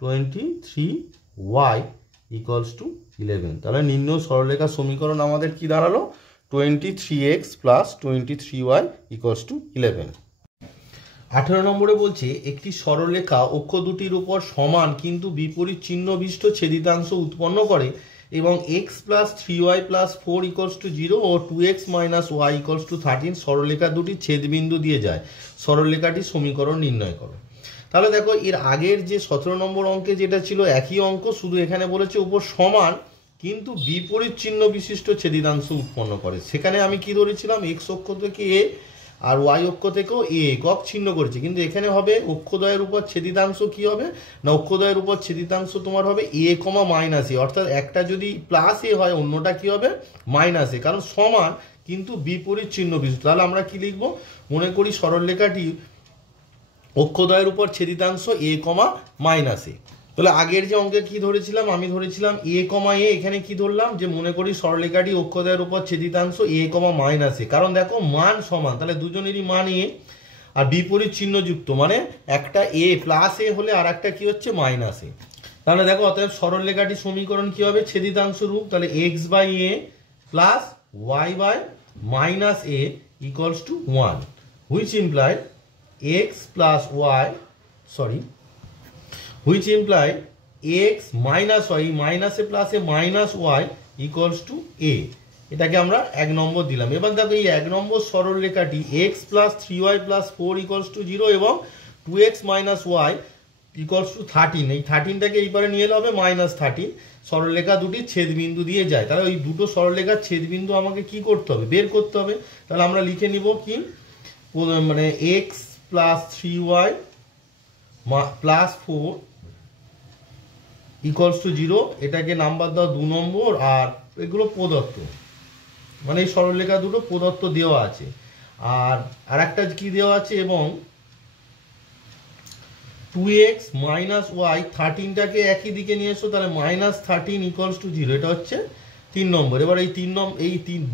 23y ইকুয়ালস টু 11। তাহলে নিম্ন সরলরেখার সমীকরণ আমাদের কি দাঁড়ালো 23x + 23y ইকুয়ালস টু 11। 18 নম্বরে বলছে একটি সরলরেখা অক্ষ দুটির উপর সমান কিন্তু বিপরীত চিহ্ন বিশিষ্ট ছেদিতাংশ উৎপন্ন করে এবং x + 3y + 4 ইকুয়ালস টু 0 ও 2x - y ইকুয়ালস টু 13 সরলরেখা দুটি ছেদবিন্দু দিয়ে যায়, সরলরেখাটির সমীকরণ নির্ণয় করো। তাহলে দেখো এর আগের যে 17 নম্বর অঙ্কে যেটা ছিল একই অঙ্ক, শুধু এখানে বলেছে উপর সমান কিন্তু বিপরীত চিহ্ন বিশিষ্ট ছেদিতাংশ উৎপন্ন করে। সেখানে আমি কি ধরেছিলাম x অক্ষ থেকে a আর y অক্ষ থেকেও a একক ছিন্ন করেছে, কিন্তু এখানে হবে অক্ষদ্বয়ের উপর ছেদিতাংশ কি হবে না অক্ষদ্বয়ের উপর ছেদিতাংশ তোমার হবে a, -a, অর্থাৎ একটা যদি প্লাস a হয় অন্যটা কি হবে -a, কারণ সমান কিন্তু বিপরীত চিহ্ন বিশিষ্ট। তাহলে আমরা কি লিখবো, মনে করি সরলরেখাটি অক্ষদ্বয়ের উপর ছেদিতাংশ a, -a। তাহলে আগের যে অঙ্কে কি ধরেছিলাম, আমি ধরেছিলাম এ কমা এ, এখানে কি ধরলাম যে মনে করি সরলরেখাটি অক্ষদ্বয়ের উপর ছেদিতাংশ এ কমা মাইনাস এ, কারণ দেখো মান সমান, তাহলে দুজনেরই মান এ আর বিপরীত চিহ্নযুক্ত, মানে একটা এ প্লাস এ হলে আর একটা কি হচ্ছে মাইনাস এ। তাহলে দেখো অতএব সরলরেখাটির সমীকরণ কি হবে, ছেদিতাংশ রূপ, তাহলে X by A plus Y by minus A equals to 1, which imply X plus Y, sorry, which imply x minus y minus a plus a minus y equals to a, এটাকে আমরা 1 নম্বর দিলাম। এবার দেখো এই 1 নম্বর সরল রেখাটি x plus 3y plus 4 equals to 0 এবং 2x minus y equals to 13, এই 13টাকে এইবারে নিয়ে এলে হবে -13, সরলরেখা দুটি ছেদবিন্দু দিয়ে যায়, তাহলে ওই দুটো সরলরেখার ছেদবিন্দু আমাকে কি করতে হবে, বের করতে হবে। তাহলে আমরা লিখে নিব কি, মানে x plus 3y plus 4 equals to 0, এটাকে নাম্বার দাও 2 নম্বর, আর এগুলো প্রদত্ত, মানে এই সরলরেখা দুটো প্রদত্ত দেওয়া আছে। আর একটা কি দেওয়া আছে, এবং 2x মাইনাস ওয়াই 13টাকে একই দিকে নিয়ে এসো, তাহলে -13 ইকুয়ালস টু 0, এটা হচ্ছে 3 নম্বর। এবার এই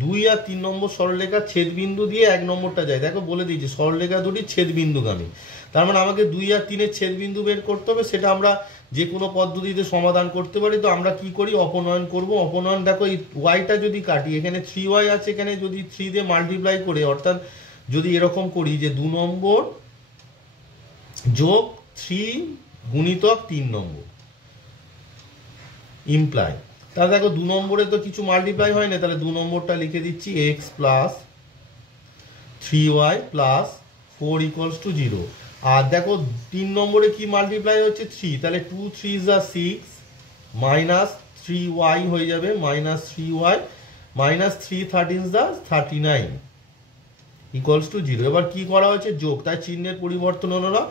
2 আর 3 নম্বর সরলরেখার ছেদবিন্দু দিয়ে 1 নম্বরটা যায়, দেখো বলে দিয়েছি সরলরেখা দুটি ছেদবিন্দুগামী, তার মানে আমাকে 2 আর 3-এর ছেদবিন্দু বের করতে হবে, সেটা আমরা যে কোনো পদ্ধতিতে সমাধান করতে পারি। তো আমরা কি করি, অপনয়ন করব। অপনয়ন দেখো, এই ওয়াইটা যদি কাটি, এখানে 3y আছে, এখানে যদি 3 দিয়ে মাল্টিপ্লাই করে, অর্থাৎ যদি এরকম করি যে 2 নম্বর যোগ 3 গুণিতক 3 নম্বর ইমপ্লাই, তাহলে দেখো 2 নম্বরে তো কিছু মাল্টিপ্লাই হয় না, তাহলে 2 নম্বরটা লিখে দিচ্ছি x plus 3y plus 4 equals to 0। আর দেখো 3 নম্বরে কি মাল্টিপ্লাই হচ্ছে 3, তাহলে 2 3 যা 6 মাইনাস 3y হয়ে যাবে, -3y মাইনাস 3 13 যা 39 ইকুয়ালস টু 0। এবার কি করা হচ্ছে, যোগ, তাই চিহ্নের পরিবর্তন হলো না,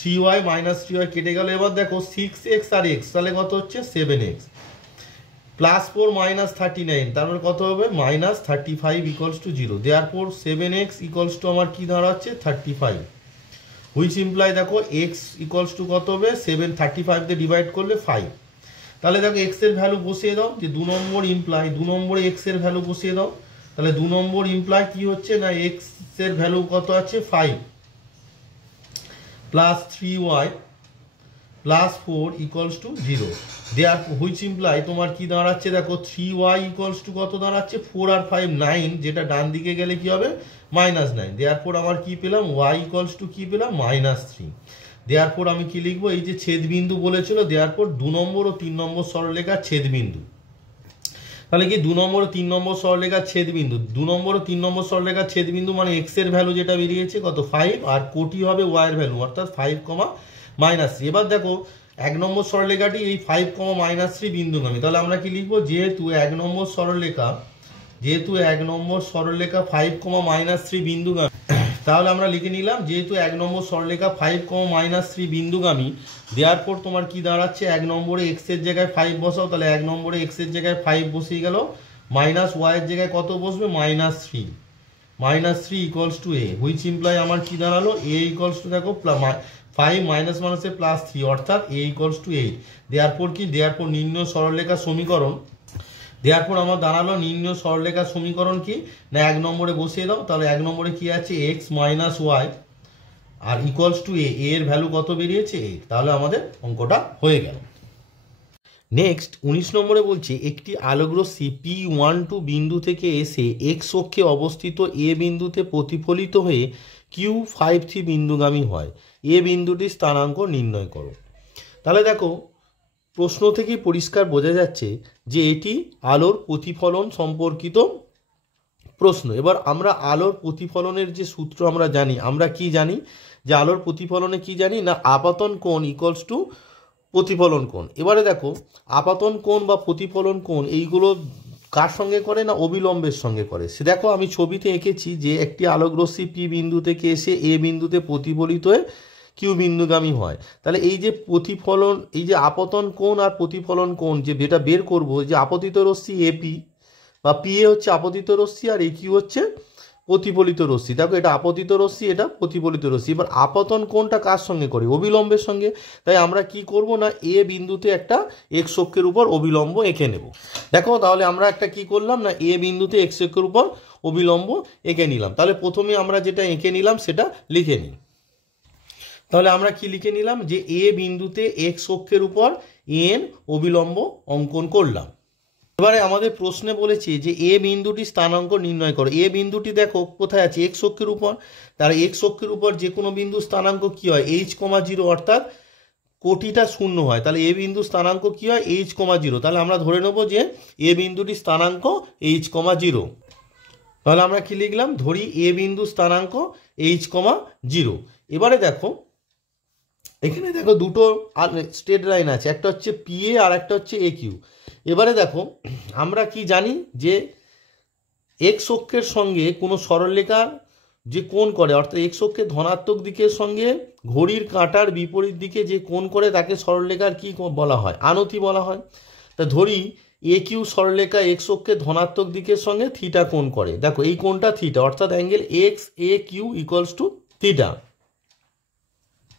3y মাইনাস 3y কেটে গেল। এবার দেখো 6x আর x, তাহলে কত হচ্ছে 7x প্লাস 4 মাইনাস 39, তারপর কত হবে -35 equals to 0। Therefore 7x equals to আমার কি দাঁড়াচ্ছে 35, হুইচ ইমপ্লাই দেখো x ইকুয়ালস টু কত হবে 35 দিয়ে ডিভাইড করলে 5। তাহলে দেখো x এর ভ্যালু বসিয়ে দাও, যে 2 নম্বর ইমপ্লাই 2 নম্বরে x এর ভ্যালু বসিয়ে দাও, তাহলে 2 নম্বর ইমপ্লাই কি হচ্ছে না, x এর ভ্যালু কত আছে 5 plus 3y plus 4 equals to 0। There which imply তোমার কি দাঁড়াচ্ছে, দেখো 3y ইকুয়ালস টু কত দাঁড়াচ্ছে 4 আর 5 9, যেটা ডান দিকে গেলে কি হবে -9। দেয়ারফর আমার কি পেলাম, y ইকুয়ালস টু কি পেলাম -3। দেয়ারফর আমি কি লিখবো, এই যে ছেদবিন্দু বলেছিল, দেয়ারফর 2 নম্বর ও 3 নম্বর সরলরেখার ছেদবিন্দু, তাহলে কি 2 নম্বর ও 3 নম্বর সরলরেখার ছেদবিন্দু, 2 নম্বর ও 3 নম্বর সরলরেখার ছেদবিন্দু মানে x এর ভ্যালু যেটা বেরিয়েছে কত 5, আর কোটি হবে y এর ভ্যালু, অর্থাৎ 5, -3। এবার দেখো 1 নম্বর সরলরেখাটি এই 5, -3 বিন্দুগামী, তাহলে আমরা কি লিখবো, যেহেতু 1 নম্বর সরলরেখা 5, -3 বিন্দুগামী, তাহলে আমরা লিখে নিলাম যেহেতু 1 নম্বর সরলরেখা 5, -3 বিন্দুগামী, দেয়ারপর তোমার কি দাঁড়াচ্ছে, 1 নম্বরে x এর জায়গায় 5 বসাও, তাহলে 1 নম্বরে x এর জায়গায় 5 বসিয়ে গেল, মাইনাস y এর জায়গায় কত বসবে -3 equals to a, which imply আমার কি দাঁড়ালো a ইকুয়ালস টু দেখো 5 মাইনাস মাইনাসে +3, অর্থাৎ a ইকুয়ালস টু 8। দেয়ারপর নির্ণয় সরলরেখার সমীকরণ, দেয়ারপর আমার দাঁড়ালো নির্ণয় সরলরেখার সমীকরণ কি না, 1 নম্বরে বসিয়ে দাও, তাহলে 1 নম্বরে কি আছে x মাইনাস ওয়াই আর ইকুয়ালস টু a, এর ভ্যালু কত বেরিয়েছে 8, তাহলে আমাদের অঙ্কটা হয়ে গেল। নেক্সট 19 নম্বরে বলছে একটি আলোকরশ্মি P12 বিন্দু থেকে এসে x অক্ষে অবস্থিত a বিন্দুতে প্রতিফলিত হয়ে Q53 বিন্দুগামী হয়, এ বিন্দুটির স্থানাঙ্ক নির্ণয় করো। তাহলে দেখো প্রশ্ন থেকেই পরিষ্কার বোঝা যাচ্ছে যে এটি আলোর প্রতিফলন সম্পর্কিত প্রশ্ন। এবার আমরা আলোর প্রতিফলনের যে সূত্র আমরা জানি, আমরা কি জানি যে আলোর প্রতিফলনে কি জানি না, আপাতন কোণ ইকুয়ালস টু প্রতিফলন কোণ। এবারে দেখো আপাতন কোণ বা প্রতিফলন কোণ এইগুলো কার সঙ্গে করে না, অবিলম্বের সঙ্গে করে। সে দেখো আমি ছবিতে এঁকেছি যে একটি আলোকরশ্মি পি বিন্দু থেকে এসে এ বিন্দুতে প্রতিফলিত হয়ে কিউ বিন্দুগামী হয়। তাহলে এই যে প্রতিফলন, এই যে আপতন কোণ আর প্রতিফলন কোণ যেটা বের করব, যে আপতিত রশ্মি এপি বা পি এ হচ্ছে আপতিত রশ্মি আর এ কিউ হচ্ছে প্রতিফলিত রশ্মি। দেখো এটা আপতিত রশ্মি, এটা প্রতিফলিত রশ্মি। এবার আপতন কোণটা কার সঙ্গে করে? অবিলম্বের সঙ্গে। তাই আমরা কি করব না এ বিন্দুতে একটা এক্স অক্ষের উপর অবিলম্ব এঁকে নেব। দেখো তাহলে আমরা একটা কি করলাম না এ বিন্দুতে এক্স অক্ষের উপর অবিলম্ব এঁকে নিলাম। তাহলে প্রথমে আমরা যেটা এঁকে নিলাম সেটা লিখে নিই। তাহলে আমরা কি লিখে নিলাম যে এ বিন্দুতে এক্স অক্ষের উপর এন অবিলম্ব অঙ্কন করলাম। এবারে আমাদের প্রশ্নে বলেছে যে এ বিন্দুটি স্থানাঙ্ক নির্ণয় করো। এ বিন্দুটি দেখো কোথায় আছে? এক্স অক্ষের উপর। তার এক্স অক্ষের উপর যে কোনো বিন্দু স্থানাঙ্ক কি হয়? h,0, অর্থাৎ কোটিটা শূন্য হয়। তাহলে এ বিন্দু স্থানাঙ্ক কি হয়? h,0। তাহলে আমরা ধরে নেব যে এ বিন্দুটি স্থানাঙ্ক h,0। তাহলে আমরা কি লিখলাম? ধরি এ বিন্দু স্থানাঙ্ক h,0। এবারে দেখো এখানে দেখো দুটো স্ট্রেট লাইন আছে, একটা হচ্ছে পিএ আর একটা হচ্ছে এ কিউ। এবারে দেখো আমরা কি জানি যে এক্স অক্ষের সঙ্গে কোনো সরলরেখার যে কোণ করে, অর্থাৎ এক্স অক্ষের ধনাত্মক দিকের সঙ্গে ঘড়ির কাঁটার বিপরীত দিকে যে কোণ করে তাকে সরলরেখার কি বলা হয়? আনতি বলা হয়। তা ধরি এ কিউ সরলরেখা এক্স অক্ষের ধনাত্মক দিকের সঙ্গে থিটা কোণ করে। দেখো এই কোণটা থিটা, অর্থাৎ angle X A Q equals to theta.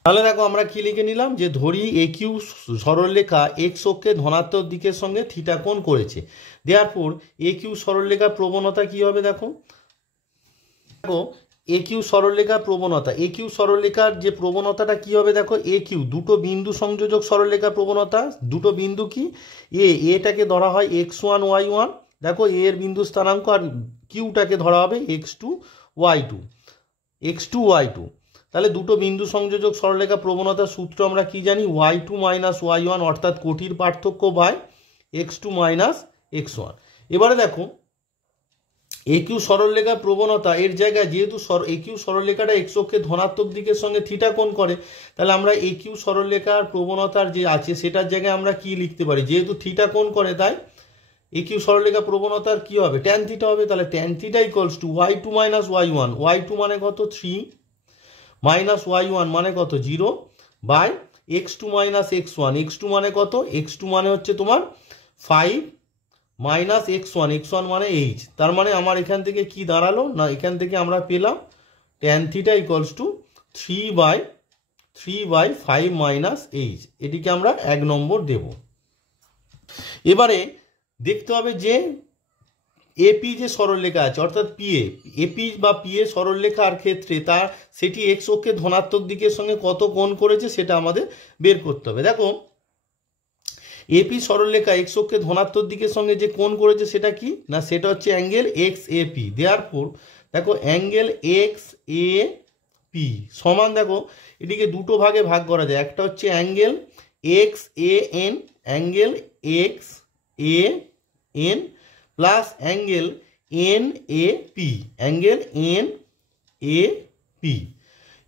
তাহলে দেখো আমরা কি লিখে নিলাম যে ধরি এ কিউ সরলরেখা এক্স অক্ষের ধনাত্মক দিকের সঙ্গে থিটা কোণ করেছে। দেয়ারফর এ কিউ সরলরেখার প্রবণতা কি হবে? দেখো এ কিউ সরলরেখার প্রবণতা, এ কিউ সরলরেখার যে প্রবণতাটা কি হবে? দেখো এ কিউ দুটো বিন্দু সংযোজক সরলরেখার প্রবণতা। দুটো বিন্দু কি? এটাকে ধরা হয় x1 y1, দেখো এর বিন্দু স্থানাঙ্ক, আর কিউটাকে ধরা হবে x2 y2। তাহলে দুটো বিন্দু সংযোজক সরলরেখা প্রবণতার সূত্র আমরা কি জানি? y2 মাইনাস y1, অর্থাৎ কোটির পার্থক্য বাই x2 মাইনাস x1। এবারে দেখো এ কিউ সরলরেখার প্রবণতা এর জায়গায় যেহেতু এ কিউ সরলরেখাটা এক্স অক্ষের ধনাত্মক দিকের সঙ্গে থিটা কোণ করে, তাহলে আমরা এ কিউ সরলরেখার প্রবণতার যে আছে সেটার জায়গায় আমরা কি লিখতে পারি? যেহেতু থিটা কোণ করে তাই এ কিউ সরলরেখা প্রবণতার কি হবে? ট্যান থিটা হবে। তাহলে tan theta equals to y2 minus y1, y2 মানে কত? 3 মাইনাস y1 মানে কত? 0 by x2 minus x1, x2 মানে কত? x2 মানে হচ্ছে তোমার 5 মাইনাস x1 মানে h। তার মানে আমার এখান থেকে কি দাঁড়ালো না, এখান থেকে আমরা পেলাম tan theta equals to 3/5 minus h। এটিকে আমরা 1 নম্বর দেব। এবারে দেখতে হবে যে এপি যে সরলরেখা আছে, অর্থাৎ এপি বা পিএ সরলরেখার ক্ষেত্রে সেটি এক্স অক্ষের ধনাত্মক দিকের সঙ্গে কত কোণ করেছে সেটা আমাদের বের করতে হবে। দেখো এপি সরলরেখা এক্স অক্ষের ধনাত্মক দিকের সঙ্গে যে কোণ করেছে সেটা কি না, সেটা হচ্ছে angle X A P. Therefore দেখো অ্যাঙ্গেল এক্স এ পি সমান, দেখো এটিকে দুটো ভাগে ভাগ করা যায়। একটা হচ্ছে angle X A N, angle X A N plus angle N A P, angle N A P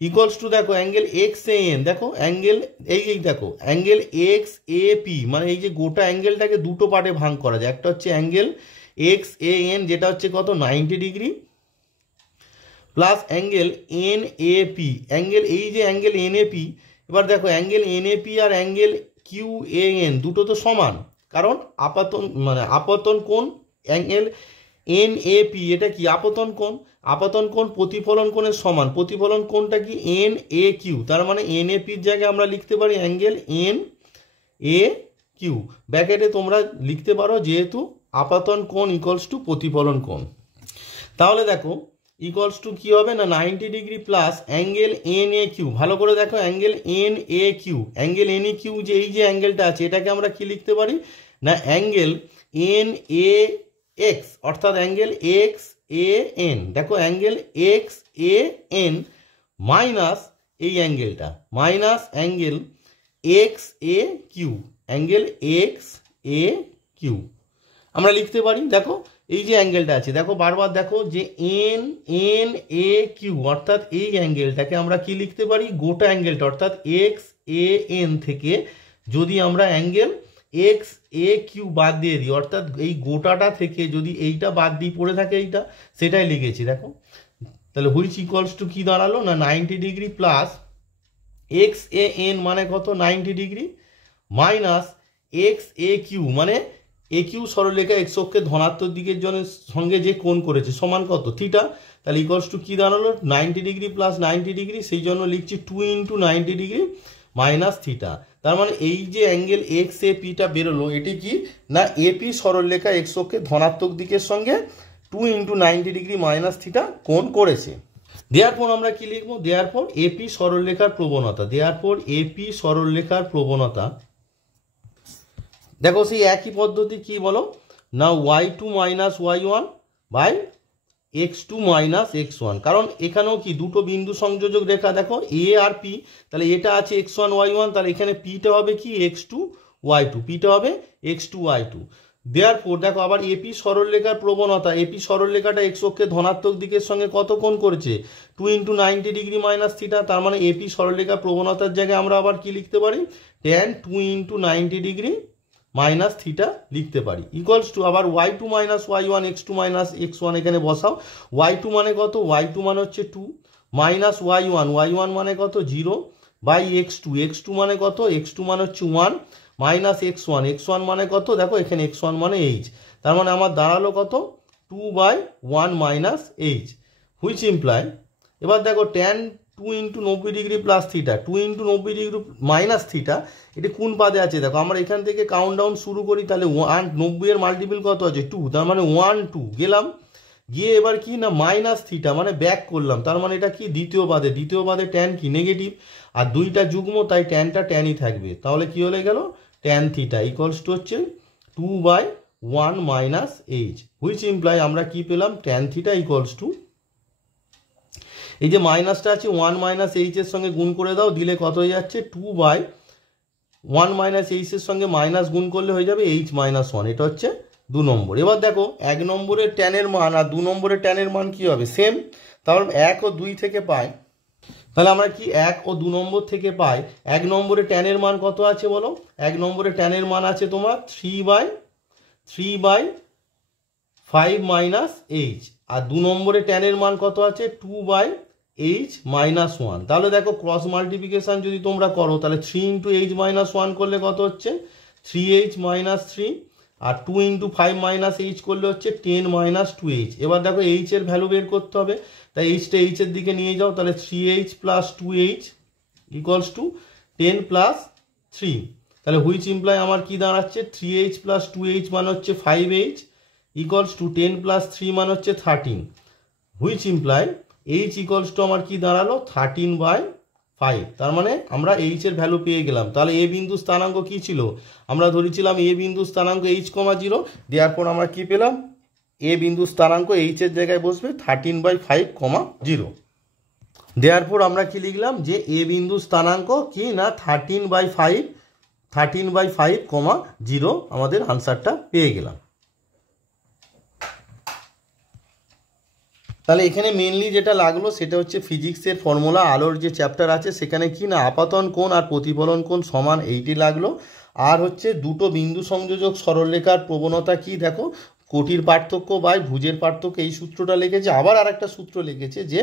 equals to দেখো অ্যাঙ্গেল এক্স এ এন। দেখো অ্যাঙ্গেল এই দেখো অ্যাঙ্গেল এক্স এ পি মানে এই যে গোটা অ্যাঙ্গেলটাকে দুটো পার্টে ভাগ করা যায়। একটা হচ্ছে অ্যাঙ্গেল এক্স এ এন যেটা হচ্ছে কত? 90 degree, plus angle N A P, angle এই যে অ্যাঙ্গেল এন এ পি। এবার দেখো অ্যাঙ্গেল এন এ পি আর অ্যাঙ্গেল কিউ এ এন দুটো তো সমান, কারণ আপতন কোণ অ্যাঙ্গেল এন এ পি এটা কি? আপতন কোণ। আপতন কোণ প্রতিফলন কোণের সমান। প্রতিফলন কোণটা কি? N A Q. তার মানে এন এ পির জায়গায় আমরা লিখতে পারি অ্যাঙ্গেল এন এ কিউ। ব্র্যাকেটে তোমরা লিখতে পারো যেহেতু আপতন কোণ ইকুয়ালস টু প্রতিফলন কোণ। তাহলে দেখো ইকুয়ালস টু কি হবে না 90 degree plus angle N A Q. ভালো করে দেখো angle N A Q, angle N A Q যে এই যে অ্যাঙ্গেলটা আছে এটাকে আমরা কি লিখতে পারি না অ্যাঙ্গেল এন এ এক্স, অর্থাৎ অ্যাঙ্গেল এক্স এ এন। দেখো angle X A N minus এই অ্যাঙ্গেলটা minus angle X A Q, angle X A Q আমরা লিখতে পারি। দেখো এই যে অ্যাঙ্গেলটা আছে, দেখো বারবার দেখো যে এন এন এ কিউ, অর্থাৎ এই অ্যাঙ্গেলটাকে আমরা কি লিখতে পারি? গোটা অ্যাঙ্গেলটা, অর্থাৎ এক্স এ এন থেকে যদি আমরা অ্যাঙ্গেল এক্স এ কিউ বাদ দিয়ে দিই, অর্থাৎ এই গোটাটা থেকে যদি এইটা বাদ দিয়ে পড়ে থাকে এইটা, সেটাই লিখেছি। দেখো তাহলে হুইচ ইকুয়ালস টু কি দাঁড়ালো না 90 degree plus x A N মানে কত? 90 degree minus x A Q মানে এ কিউ সরলরেখা এক্স অক্ষের ধনাত্মক দিকের জন্য সঙ্গে যে কোণ করেছে সমান কত? থিটা। তাহলে ইকুয়ালস টু কী দাঁড়ালো 90 ডিগ্রি প্লাস 90 ডিগ্রি, সেই জন্য লিখছি 2 ইন্টু 90 ডিগ্রি মাইনাস থিটা। তার মানে এই যে অ্যাঙ্গেল এক্স এ পিটা বেরোলো এটি কি না এপি সরলরেখা এক্স অক্ষে ধনাত্মক দিকের সঙ্গে 2 ইন্টু 90 ডিগ্রি মাইনাস থিটা কোণ করেছে। দেয়ারপর আমরা কি লিখবো, দেয়ারপর এপি সরলরেখার প্রবণতা, দেয়ারপর এপি সরলরেখার প্রবণতা। দেখো সেই একই পদ্ধতি কি বলো না y2 minus y1 by x2 minus x1, কারণ এখানেও কি দুটো বিন্দু সংযোজক রেখা দেখো এ আর পি, তাহলে এটা আছে x1 y1, তাহলে এখানে পিটা হবে কি x2 y2, পিটা হবে x2 y2। দেয়ারপর দেখো আবার এপি সরলরেখার প্রবণতা, এপি সরলরেখাটা এক্স অক্ষে ধনাত্মক দিকের সঙ্গে কত কোণ করেছে 2 ইন্টু 90 ডিগ্রি মাইনাস থিটা, তার মানে এপি সরলরেখার প্রবণতার জায়গায় আমরা আবার কি লিখতে পারি tan 2 into 90 degree minus theta লিখতে পারি ইকুয়ালস টু আবার y2 minus y1 x2 minus x1 এখানে বসাও। y2 মানে কত, y2 মানে হচ্ছে 2 মাইনাস y1 মানে কত 0 বাই x2 মানে কত, x2 মানে হচ্ছে 1 মাইনাস x1 মানে কত, দেখো এখানে x1 মানে h, তার মানে আমার দাঁড়ালো কত 2/1 মাইনাস h, হুইচ ইমপ্লাই এবার দেখো tan 2 into 90 degree plus theta 2 into 90 degree minus theta, এটি কোন পাদে আছে দেখো আমরা এখান থেকে কাউন্ট ডাউন শুরু করি, তাহলে 90 এর মাল্টিপল কত আছে 2, তার মানে 1 2 গেলাম, গিয়ে এবার কি না মাইনাস থিটা মানে ব্যাক করলাম, তার মানে এটা কি দ্বিতীয় পাদে ট্যান কি নেগেটিভ, আর দুইটা যুগ্ম তাই ট্যানটা ট্যানই থাকবে, তাহলে কি হয়ে গেল ট্যান থিটা ইকুয়ালস টু হচ্ছে 2/1 মাইনাস h, হুইচ ইমপ্লাই আমরা কি পেলাম ট্যান থিটা ইকুয়ালস টু, এই যে মাইনাসটা আছে 1 মাইনাস h এর সঙ্গে গুণ করে দাও, দিলে কত হয়ে যাচ্ছে 2/1 মাইনাস h এর সঙ্গে মাইনাস গুণ করলে হয়ে যাবে h মাইনাস 1, এটা হচ্ছে 2 নম্বর। এবার দেখো 1 নম্বরের ট্যানের মান আর 2 নম্বরের ট্যানের মান কি হবে সেম, তাহলে 1 ও 2 থেকে পাই, তাহলে আমরা কি 1 ও 2 নম্বর থেকে পাই 1 নম্বরের ট্যানের মান কত আছে বলো, 1 নম্বরের ট্যানের মান আছে তোমার 3/5 মাইনাস h, আর 2 নম্বরের ট্যানের মান কত আছে 2/h মাইনাস 1, তাহলে দেখো ক্রস মাল্টিপ্লিকেশন যদি তোমরা করো তাহলে 3 ইন্টু h মাইনাস 1 করলে কত হচ্ছে 3h মাইনাস 3, আর 2 ইন্টু 5 মাইনাস h করলে হচ্ছে 10 মাইনাস 2h। এবার দেখো h এর ভ্যালু বের করতে হবে, তাই hটা h এর দিকে নিয়ে যাও, তাহলে 3h plus 2h equals to 10 plus 3, তাহলে হুইচ ইমপ্লাই আমার কি দাঁড়াচ্ছে 3h প্লাস 2h মানে হচ্ছে 5h ইকুয়ালস টু 10 প্লাস 3 মানে হচ্ছে 13, which imply h equals to আমার কি দাঁড়ালো 13/5, তার মানে আমরা h এর ভ্যালু পেয়ে গেলাম। তাহলে a বিন্দু স্থানাঙ্ক কি ছিল, আমরা ধরেছিলাম a বিন্দু স্থানাঙ্ক h,0, দেওয়ার পর আমরা কি পেলাম a বিন্দু স্থানাঙ্ক h এর জায়গায় বসবে 13/5,0, দেওয়ার পর আমরা কি লিখলাম যে a বিন্দু স্থানাঙ্ক কি না 13/5,0 আমাদের আনসারটা পেয়ে গেলাম। তাহলে এখানে মেনলি যেটা লাগলো সেটা হচ্ছে ফিজিক্সের ফর্মুলা, আলোর যে চ্যাপ্টার আছে সেখানে কি না আপাতন কোণ আর প্রতিফলন কোণ সমান এইটি লাগলো, আর হচ্ছে দুটো বিন্দু সংযোজক সরলরেখার প্রবণতা কি দেখো কোটির পার্থক্য বাই ভুজের পার্থক্য, এই সূত্রটা লিখেছে। আবার আর একটা সূত্র লিখেছে যে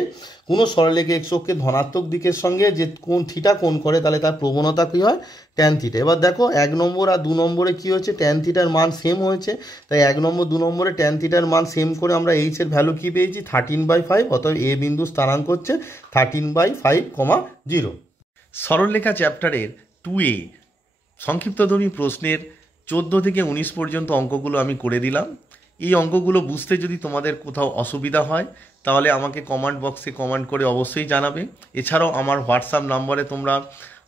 কোনো সরলরেখা এক্স অক্ষে ধনাত্মক দিকের সঙ্গে যে কোণ থিটা কোণ করে তাহলে তার প্রবণতা কী হয় ট্যান থিটা। এবার দেখো 1 নম্বর আর 2 নম্বরে কী হয়েছে ট্যান থিটার মান সেম হয়েছে, তাই 1 নম্বর 2 নম্বরে ট্যান থিটার মান সেম করে আমরা এইচ এর ভ্যালু কী পেয়েছি 13/5, অতএব এ বিন্দু স্থানাঙ্ক হচ্ছে 13/5,0। সরলরেখা চ্যাপ্টারের 2A সংক্ষিপ্তধর্মী প্রশ্নের 14 থেকে 19 পর্যন্ত অঙ্কগুলো আমি করে দিলাম। এই অঙ্কগুলো বুঝতে যদি তোমাদের কোথাও অসুবিধা হয় তাহলে আমাকে কমেন্ট বক্সে কমেন্ট করে অবশ্যই জানাবে। এছাড়াও আমার হোয়াটসঅ্যাপ নাম্বারে তোমরা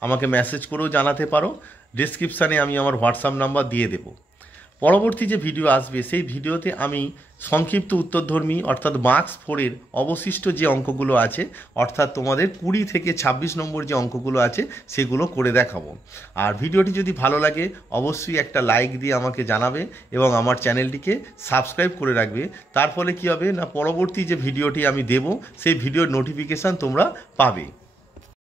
আমাকে মেসেজ করেও জানাতে পারো, ডেসক্রিপশানে আমি আমার হোয়াটসঅ্যাপ নাম্বার দিয়ে দেব। পরবর্তী যে ভিডিও আসবে সেই ভিডিওতে আমি সংক্ষিপ্ত উত্তরধর্মী অর্থাৎ মার্কস 4-এর অবশিষ্ট যে অঙ্কগুলো আছে অর্থাৎ তোমাদের 20 থেকে 26 নম্বর যে অঙ্কগুলো আছে সেগুলো করে দেখাবো। আর ভিডিওটি যদি ভালো লাগে অবশ্যই একটা লাইক দিয়ে আমাকে জানাবে এবং আমার চ্যানেলটিকে সাবস্ক্রাইব করে রাখবে। তার ফলে কী হবে না পরবর্তী যে ভিডিওটি আমি দেব সেই ভিডিওর নোটিফিকেশান তোমরা পাবে।